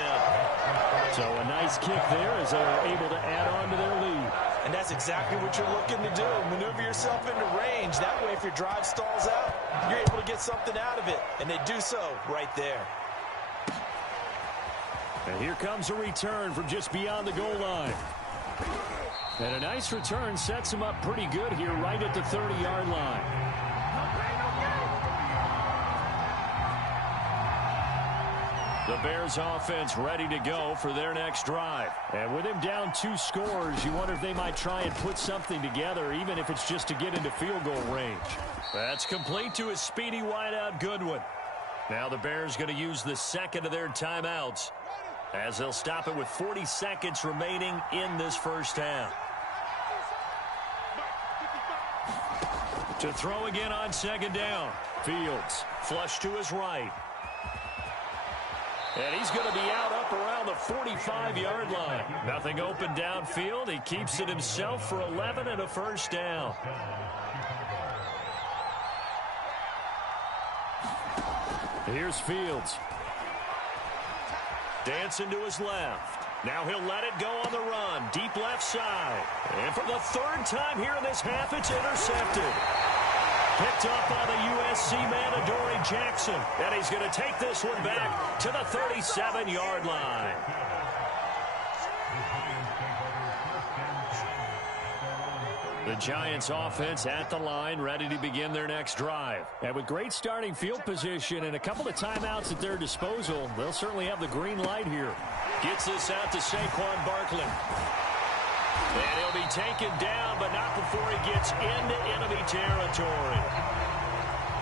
So a nice kick there as they're able to add on to their lead. And that's exactly what you're looking to do. Maneuver yourself into range. That way, if your drive stalls out, you're able to get something out of it. And they do so right there. And here comes a return from just beyond the goal line. And a nice return sets him up pretty good here right at the 30-yard line. The Bears offense ready to go for their next drive. And with him down 2 scores, you wonder if they might try and put something together, even if it's just to get into field goal range. That's complete to his speedy wideout Goodwin. Now the Bears going to use the second of their timeouts, as they'll stop it with 40 seconds remaining in this first half. To throw again on 2nd down. Fields flush to his right. And he's going to be out up around the 45-yard line. Nothing open downfield. He keeps it himself for 11 and a first down. Here's Fields. Dancing to his left. Now he'll let it go on the run. Deep left side. And for the 3rd time here in this half, it's intercepted. Picked up by the USC man, Adoree Jackson. And he's going to take this one back to the 37-yard line. The Giants offense at the line, ready to begin their next drive. And with great starting field position and a couple of timeouts at their disposal, they'll certainly have the green light here. Gets this out to Saquon Barkley. And he'll be taken down, but not before he gets into enemy territory.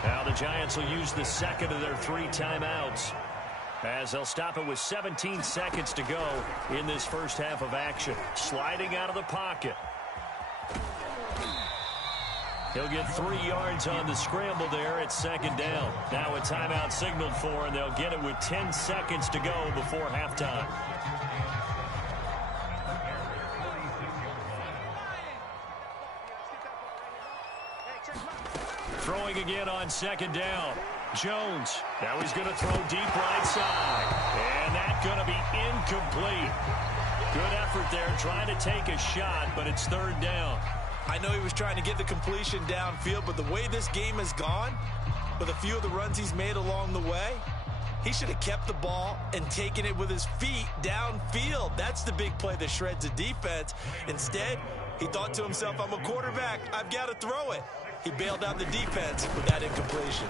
Now the Giants will use the second of their 3 timeouts, as they'll stop it with 17 seconds to go in this first half of action. Sliding out of the pocket. He'll get 3 yards on the scramble there at 2nd down. Now a timeout signaled for, and they'll get it with 10 seconds to go before halftime. Throwing again on 2nd down. Jones. Now he's going to throw deep right side. And that's going to be incomplete. Good effort there trying to take a shot, but it's 3rd down. I know he was trying to get the completion downfield, but the way this game has gone, with a few of the runs he's made along the way, he should have kept the ball and taken it with his feet downfield. That's the big play that shreds the defense. Instead, he thought to himself, I'm a quarterback. I've got to throw it. He bailed out the defense with that incompletion.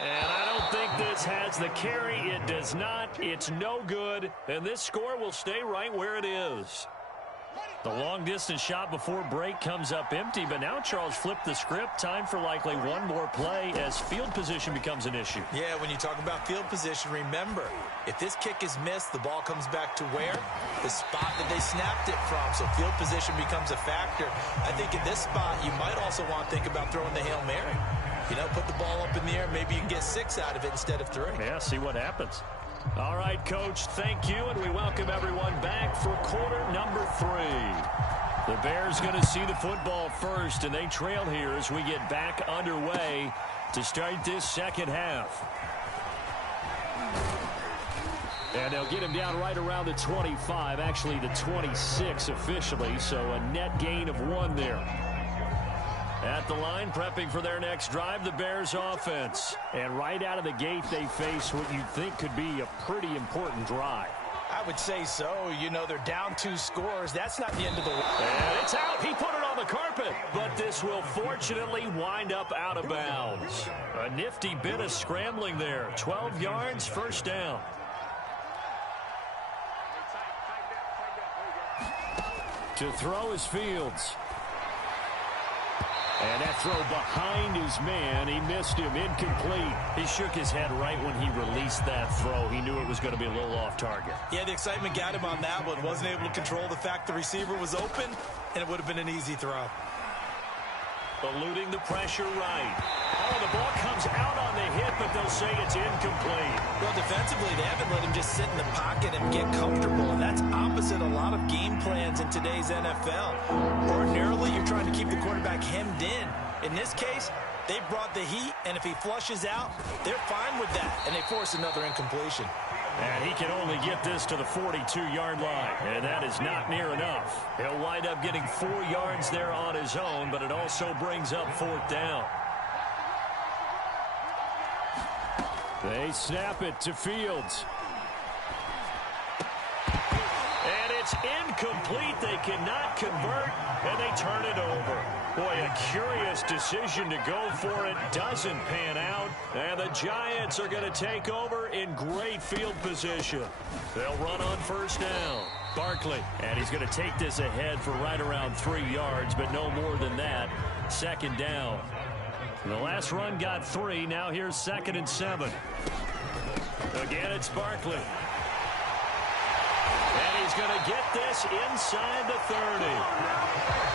And I don't think this has the carry. It does not. It's no good. And this score will stay right where it is. The long-distance shot before break comes up empty, but now Charles flipped the script. Time for likely one more play as field position becomes an issue. Yeah, when you talk about field position, remember, if this kick is missed, the ball comes back to where? The spot that they snapped it from. So field position becomes a factor. I think in this spot, you might also want to think about throwing the Hail Mary. You know, put the ball up in the air. Maybe you can get 6 out of it instead of 3. Yeah, see what happens. All right, Coach, thank you, and we welcome everyone back for quarter number 3. The Bears going to see the football first, and they trail here as we get back underway to start this second half. And they'll get him down right around the 25, actually the 26 officially, so a net gain of 1 there. At the line, prepping for their next drive, the Bears offense. And right out of the gate, they face what you'd think could be a pretty important drive. I would say so. You know, they're down 2 scores. That's not the end of the world. And it's out. He put it on the carpet. But this will fortunately wind up out of bounds. A nifty bit of scrambling there. 12 yards, first down. To throw is Fields. And that throw behind his man, he missed him, incomplete. He shook his head right when he released that throw. He knew it was going to be a little off target. Yeah, the excitement got him on that one. Wasn't able to control the fact the receiver was open, and it would have been an easy throw. Eluding the pressure right. Oh, the ball comes out on the hit, but they'll say it's incomplete. Well, defensively, they haven't let him just sit in the pocket and get comfortable, and that's opposite a lot of game plans in today's NFL. Ordinarily, you're trying to keep the quarterback hemmed in. In this case, they brought the heat, and if he flushes out, they're fine with that, and they force another incompletion. And he can only get this to the 42-yard line, and that is not near enough. He'll wind up getting 4 yards there on his own, but it also brings up 4th down. They snap it to Fields. And it's incomplete. They cannot convert, and they turn it over. Boy, a curious decision to go for it. Doesn't pan out. And the Giants are going to take over in great field position. They'll run on first down. Barkley, and he's going to take this ahead for right around 3 yards, but no more than that. 2nd down. The last run got 3. Now here's 2nd and 7. Again, it's Barkley. And he's going to get this inside the 30.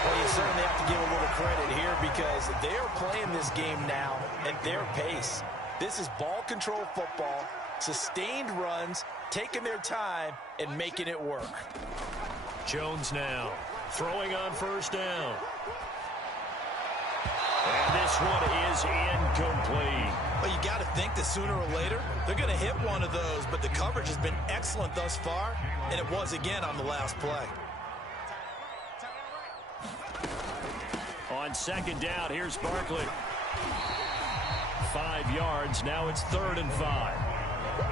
Well, you certainly have to give a little credit here because they are playing this game now at their pace. This is ball control football, sustained runs, taking their time, and making it work. Jones now throwing on first down. And this one is incomplete. Well, you got to think that sooner or later, they're going to hit one of those, but the coverage has been excellent thus far, and it was again on the last play. On 2nd down, here's Barkley. 5 yards, now it's 3rd and 5.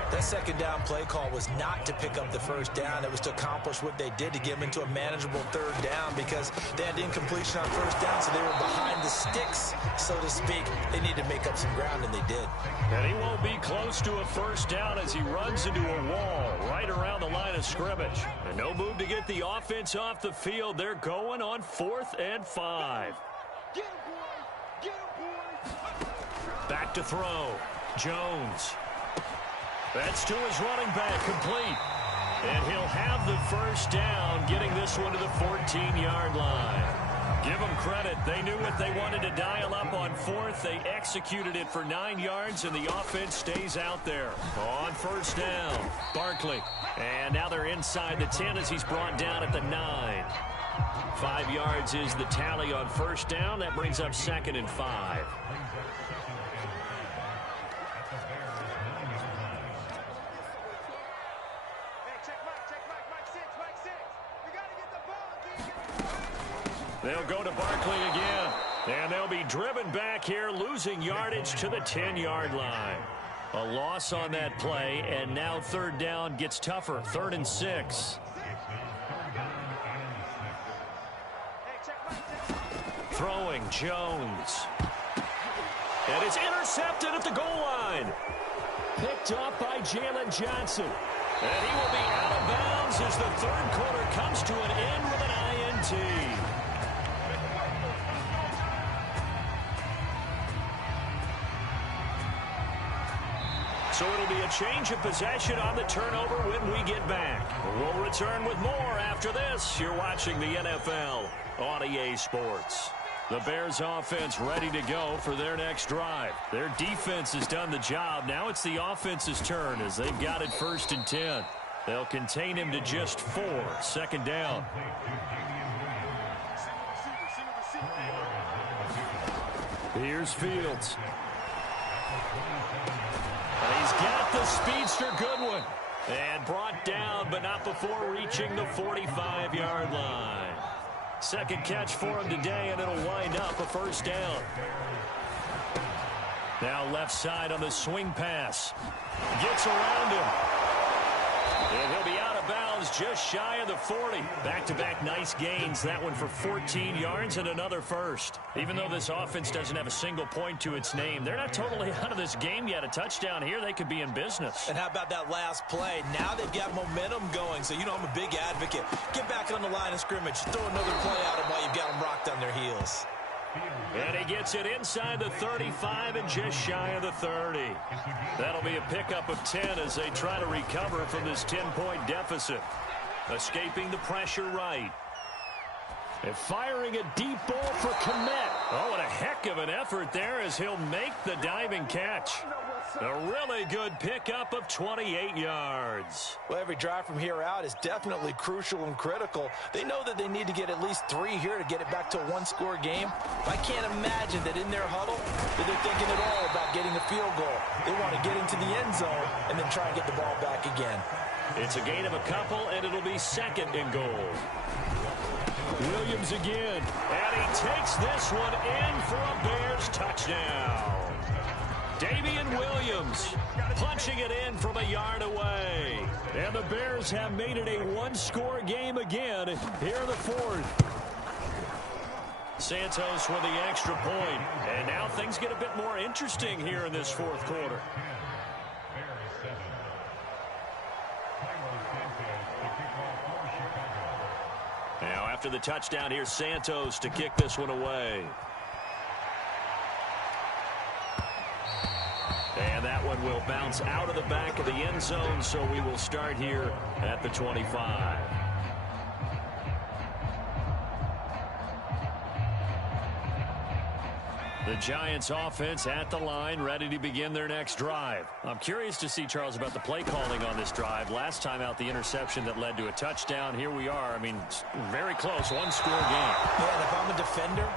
That 2nd down play call was not to pick up the first down. It was to accomplish what they did to get them into a manageable 3rd down because they had incompletion on first down, so they were behind the sticks, so to speak. They needed to make up some ground, and they did. And he won't be close to a first down as he runs into a wall right around the line of scrimmage. And no move to get the offense off the field. They're going on 4th and 5. Back to throw. Jones. That's to his running back, complete. And he'll have the first down, getting this one to the 14-yard line. Give them credit. They knew what they wanted to dial up on 4th. They executed it for 9 yards, and the offense stays out there. On first down, Barkley. And now they're inside the 10 as he's brought down at the 9. 5 yards is the tally on first down. That brings up 2nd and 5. They'll go to Barkley again, and they'll be driven back here, losing yardage to the 10-yard line. A loss on that play, and now 3rd down gets tougher, 3rd and 6. Throwing, Jones. And it's intercepted at the goal line. Picked up by Jalen Johnson. And he will be out of bounds as the 3rd quarter comes to an end with an INT. So it'll be a change of possession on the turnover when we get back. We'll return with more after this. You're watching the NFL on EA Sports. The Bears offense ready to go for their next drive. Their defense has done the job. Now it's the offense's turn as they've got it 1st and 10. They'll contain him to just 4. 2nd down. Here's Fields. And he's got the speedster Goodwin. And brought down, but not before reaching the 45-yard line. Second catch for him today, and it'll wind up a first down. Now left side on the swing pass. Gets around him. And he'll be out of bounds just shy of the 40. Back-to-back nice gains. That one for 14 yards and another first. Even though this offense doesn't have a single point to its name, they're not totally out of this game yet. A touchdown here, they could be in business. And how about that last play? Now they've got momentum going. So, you know, I'm a big advocate. Get back on the line of scrimmage. Throw another play at them while you've got them rocked on their heels. And he gets it inside the 35 and just shy of the 30. That'll be a pickup of 10 as they try to recover from this 10-point deficit. Escaping the pressure right. And firing a deep ball for Kmet. Oh, and a heck of an effort there as he'll make the diving catch. A really good pickup of 28 yards. Well, every drive from here out is definitely crucial and critical. They know that they need to get at least 3 here to get it back to a one-score game. I can't imagine that in their huddle that they're thinking at all about getting a field goal. They want to get into the end zone and then try and get the ball back again. It's a gain of a couple, and it'll be second and goal. Williams again, and he takes this one in for a Bears touchdown. Damian Williams punching it in from a yard away. And the Bears have made it a one-score game again here in the fourth. Santos with the extra point. And now things get a bit more interesting here in this fourth quarter. Now after the touchdown, here's Santos to kick this one away. And that one will bounce out of the back of the end zone, so we will start here at the 25. The Giants offense at the line, ready to begin their next drive. I'm curious to see, Charles, about the play calling on this drive. Last time out, the interception that led to a touchdown. Here we are. I mean, very close, one-score game. Yeah, and if I'm a defender,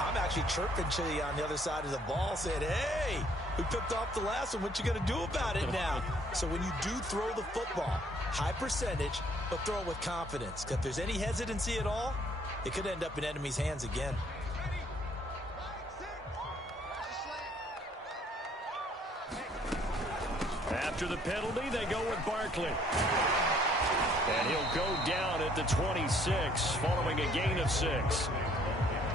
I'm actually chirping to you on the other side of the ball, saying, hey, we picked off the last one. What you going to do about it now? So when you do throw the football, high percentage, but throw it with confidence. Because if there's any hesitancy at all, it could end up in enemy's hands again. After the penalty, they go with Barkley. And he'll go down at the 26, following a gain of 6.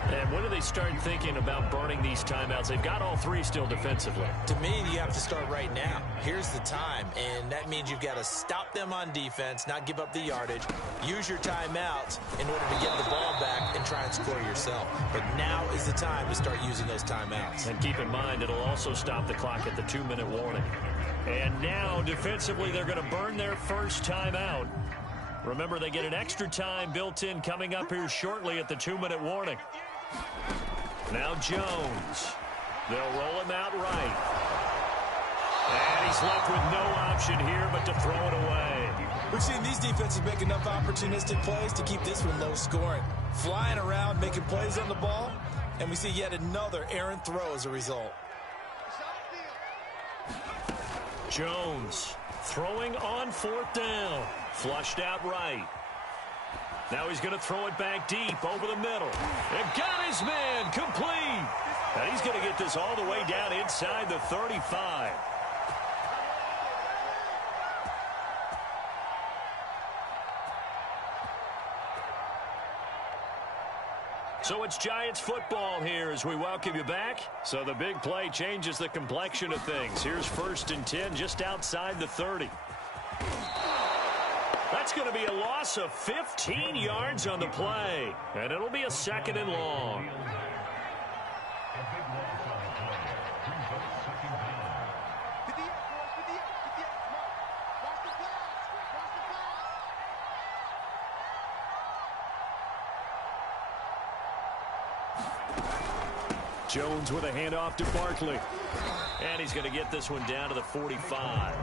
And when do they start thinking about burning these timeouts? They've got all 3 still defensively. To me, you have to start right now. Here's the time, and that means you've got to stop them on defense, not give up the yardage, use your timeouts in order to get the ball back and try and score yourself. But now is the time to start using those timeouts. And keep in mind, it'll also stop the clock at the 2-minute warning. And now, defensively, they're going to burn their first timeout. Remember, they get an extra time built in coming up here shortly at the 2-minute warning. Now Jones. They'll roll him out right. And he's left with no option here but to throw it away. We've seen these defenses make enough opportunistic plays to keep this one low scoring. Flying around, making plays on the ball, and we see yet another errant throw as a result. Jones throwing on 4th down. Flushed out right. Now he's going to throw it back deep over the middle. And got his man complete. And he's going to get this all the way down inside the 35. So it's Giants football here as we welcome you back. So the big play changes the complexion of things. Here's 1st and 10 just outside the 30. That's going to be a loss of 15 yards on the play. And it'll be a 2nd and long. Jones with a handoff to Barkley. And he's going to get this one down to the 45.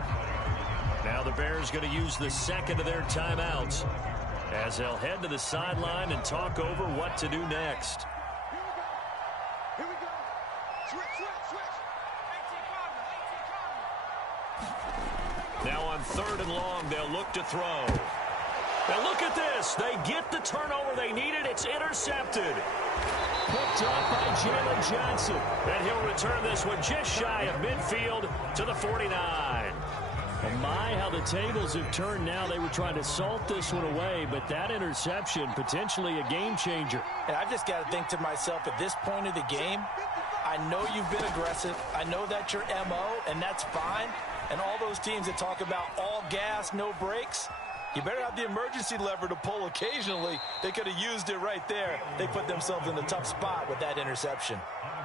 Now the Bears going to use the 2nd of their timeouts as they'll head to the sideline and talk over what to do next. Here we go. Switch. Now on 3rd and long, they'll look to throw. And look at this. They get the turnover they needed. It's intercepted. Picked up by Jalen Johnson. And he'll return this one just shy of midfield to the 49. Well, my, how the tables have turned now. They were trying to salt this one away, but that interception, potentially a game changer. And I've just got to think to myself, at this point of the game, I know you've been aggressive. I know that's your MO, and that's fine. And all those teams that talk about all gas, no brakes, you better have the emergency lever to pull occasionally. They could have used it right there. They put themselves in a tough spot with that interception.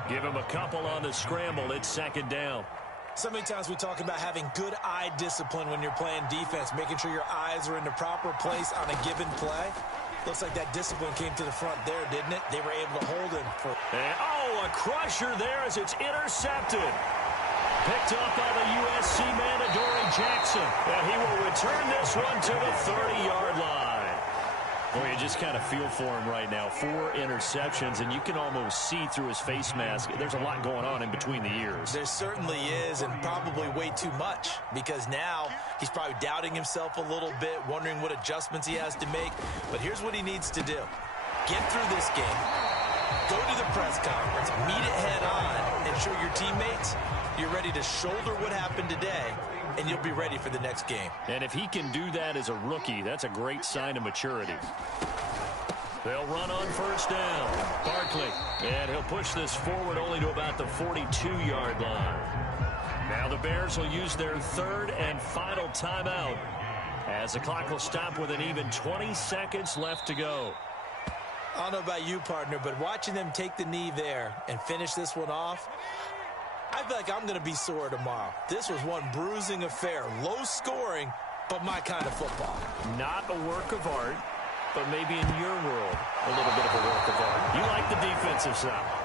Give them a couple on the scramble. It's 2nd down. So many times we talk about having good eye discipline when you're playing defense, making sure your eyes are in the proper place on a given play. Looks like that discipline came to the front there, didn't it? They were able to hold him for... And, a crusher there as it's intercepted. Picked up by the USC man, Adoree Jackson. And he will return this one to the 30-yard line. Boy, you just kind of feel for him right now. 4 interceptions, and you can almost see through his face mask. There's a lot going on in between the ears. There certainly is, and probably way too much, because now he's probably doubting himself a little bit, wondering what adjustments he has to make. But here's what he needs to do. Get through this game. Go to the press conference. Meet it head on, and show your teammates you're ready to shoulder what happened today, and you'll be ready for the next game. And if he can do that as a rookie, that's a great sign of maturity. They'll run on 1st down. Barkley, and he'll push this forward only to about the 42-yard line. Now the Bears will use their 3rd and final timeout as the clock will stop with an even 20 seconds left to go. I don't know about you, partner, but watching them take the knee there and finish this one off, I feel like I'm going to be sore tomorrow. This was one bruising affair. Low scoring, but my kind of football. Not a work of art, but maybe in your world, a little bit of a work of art. You like the defensive side.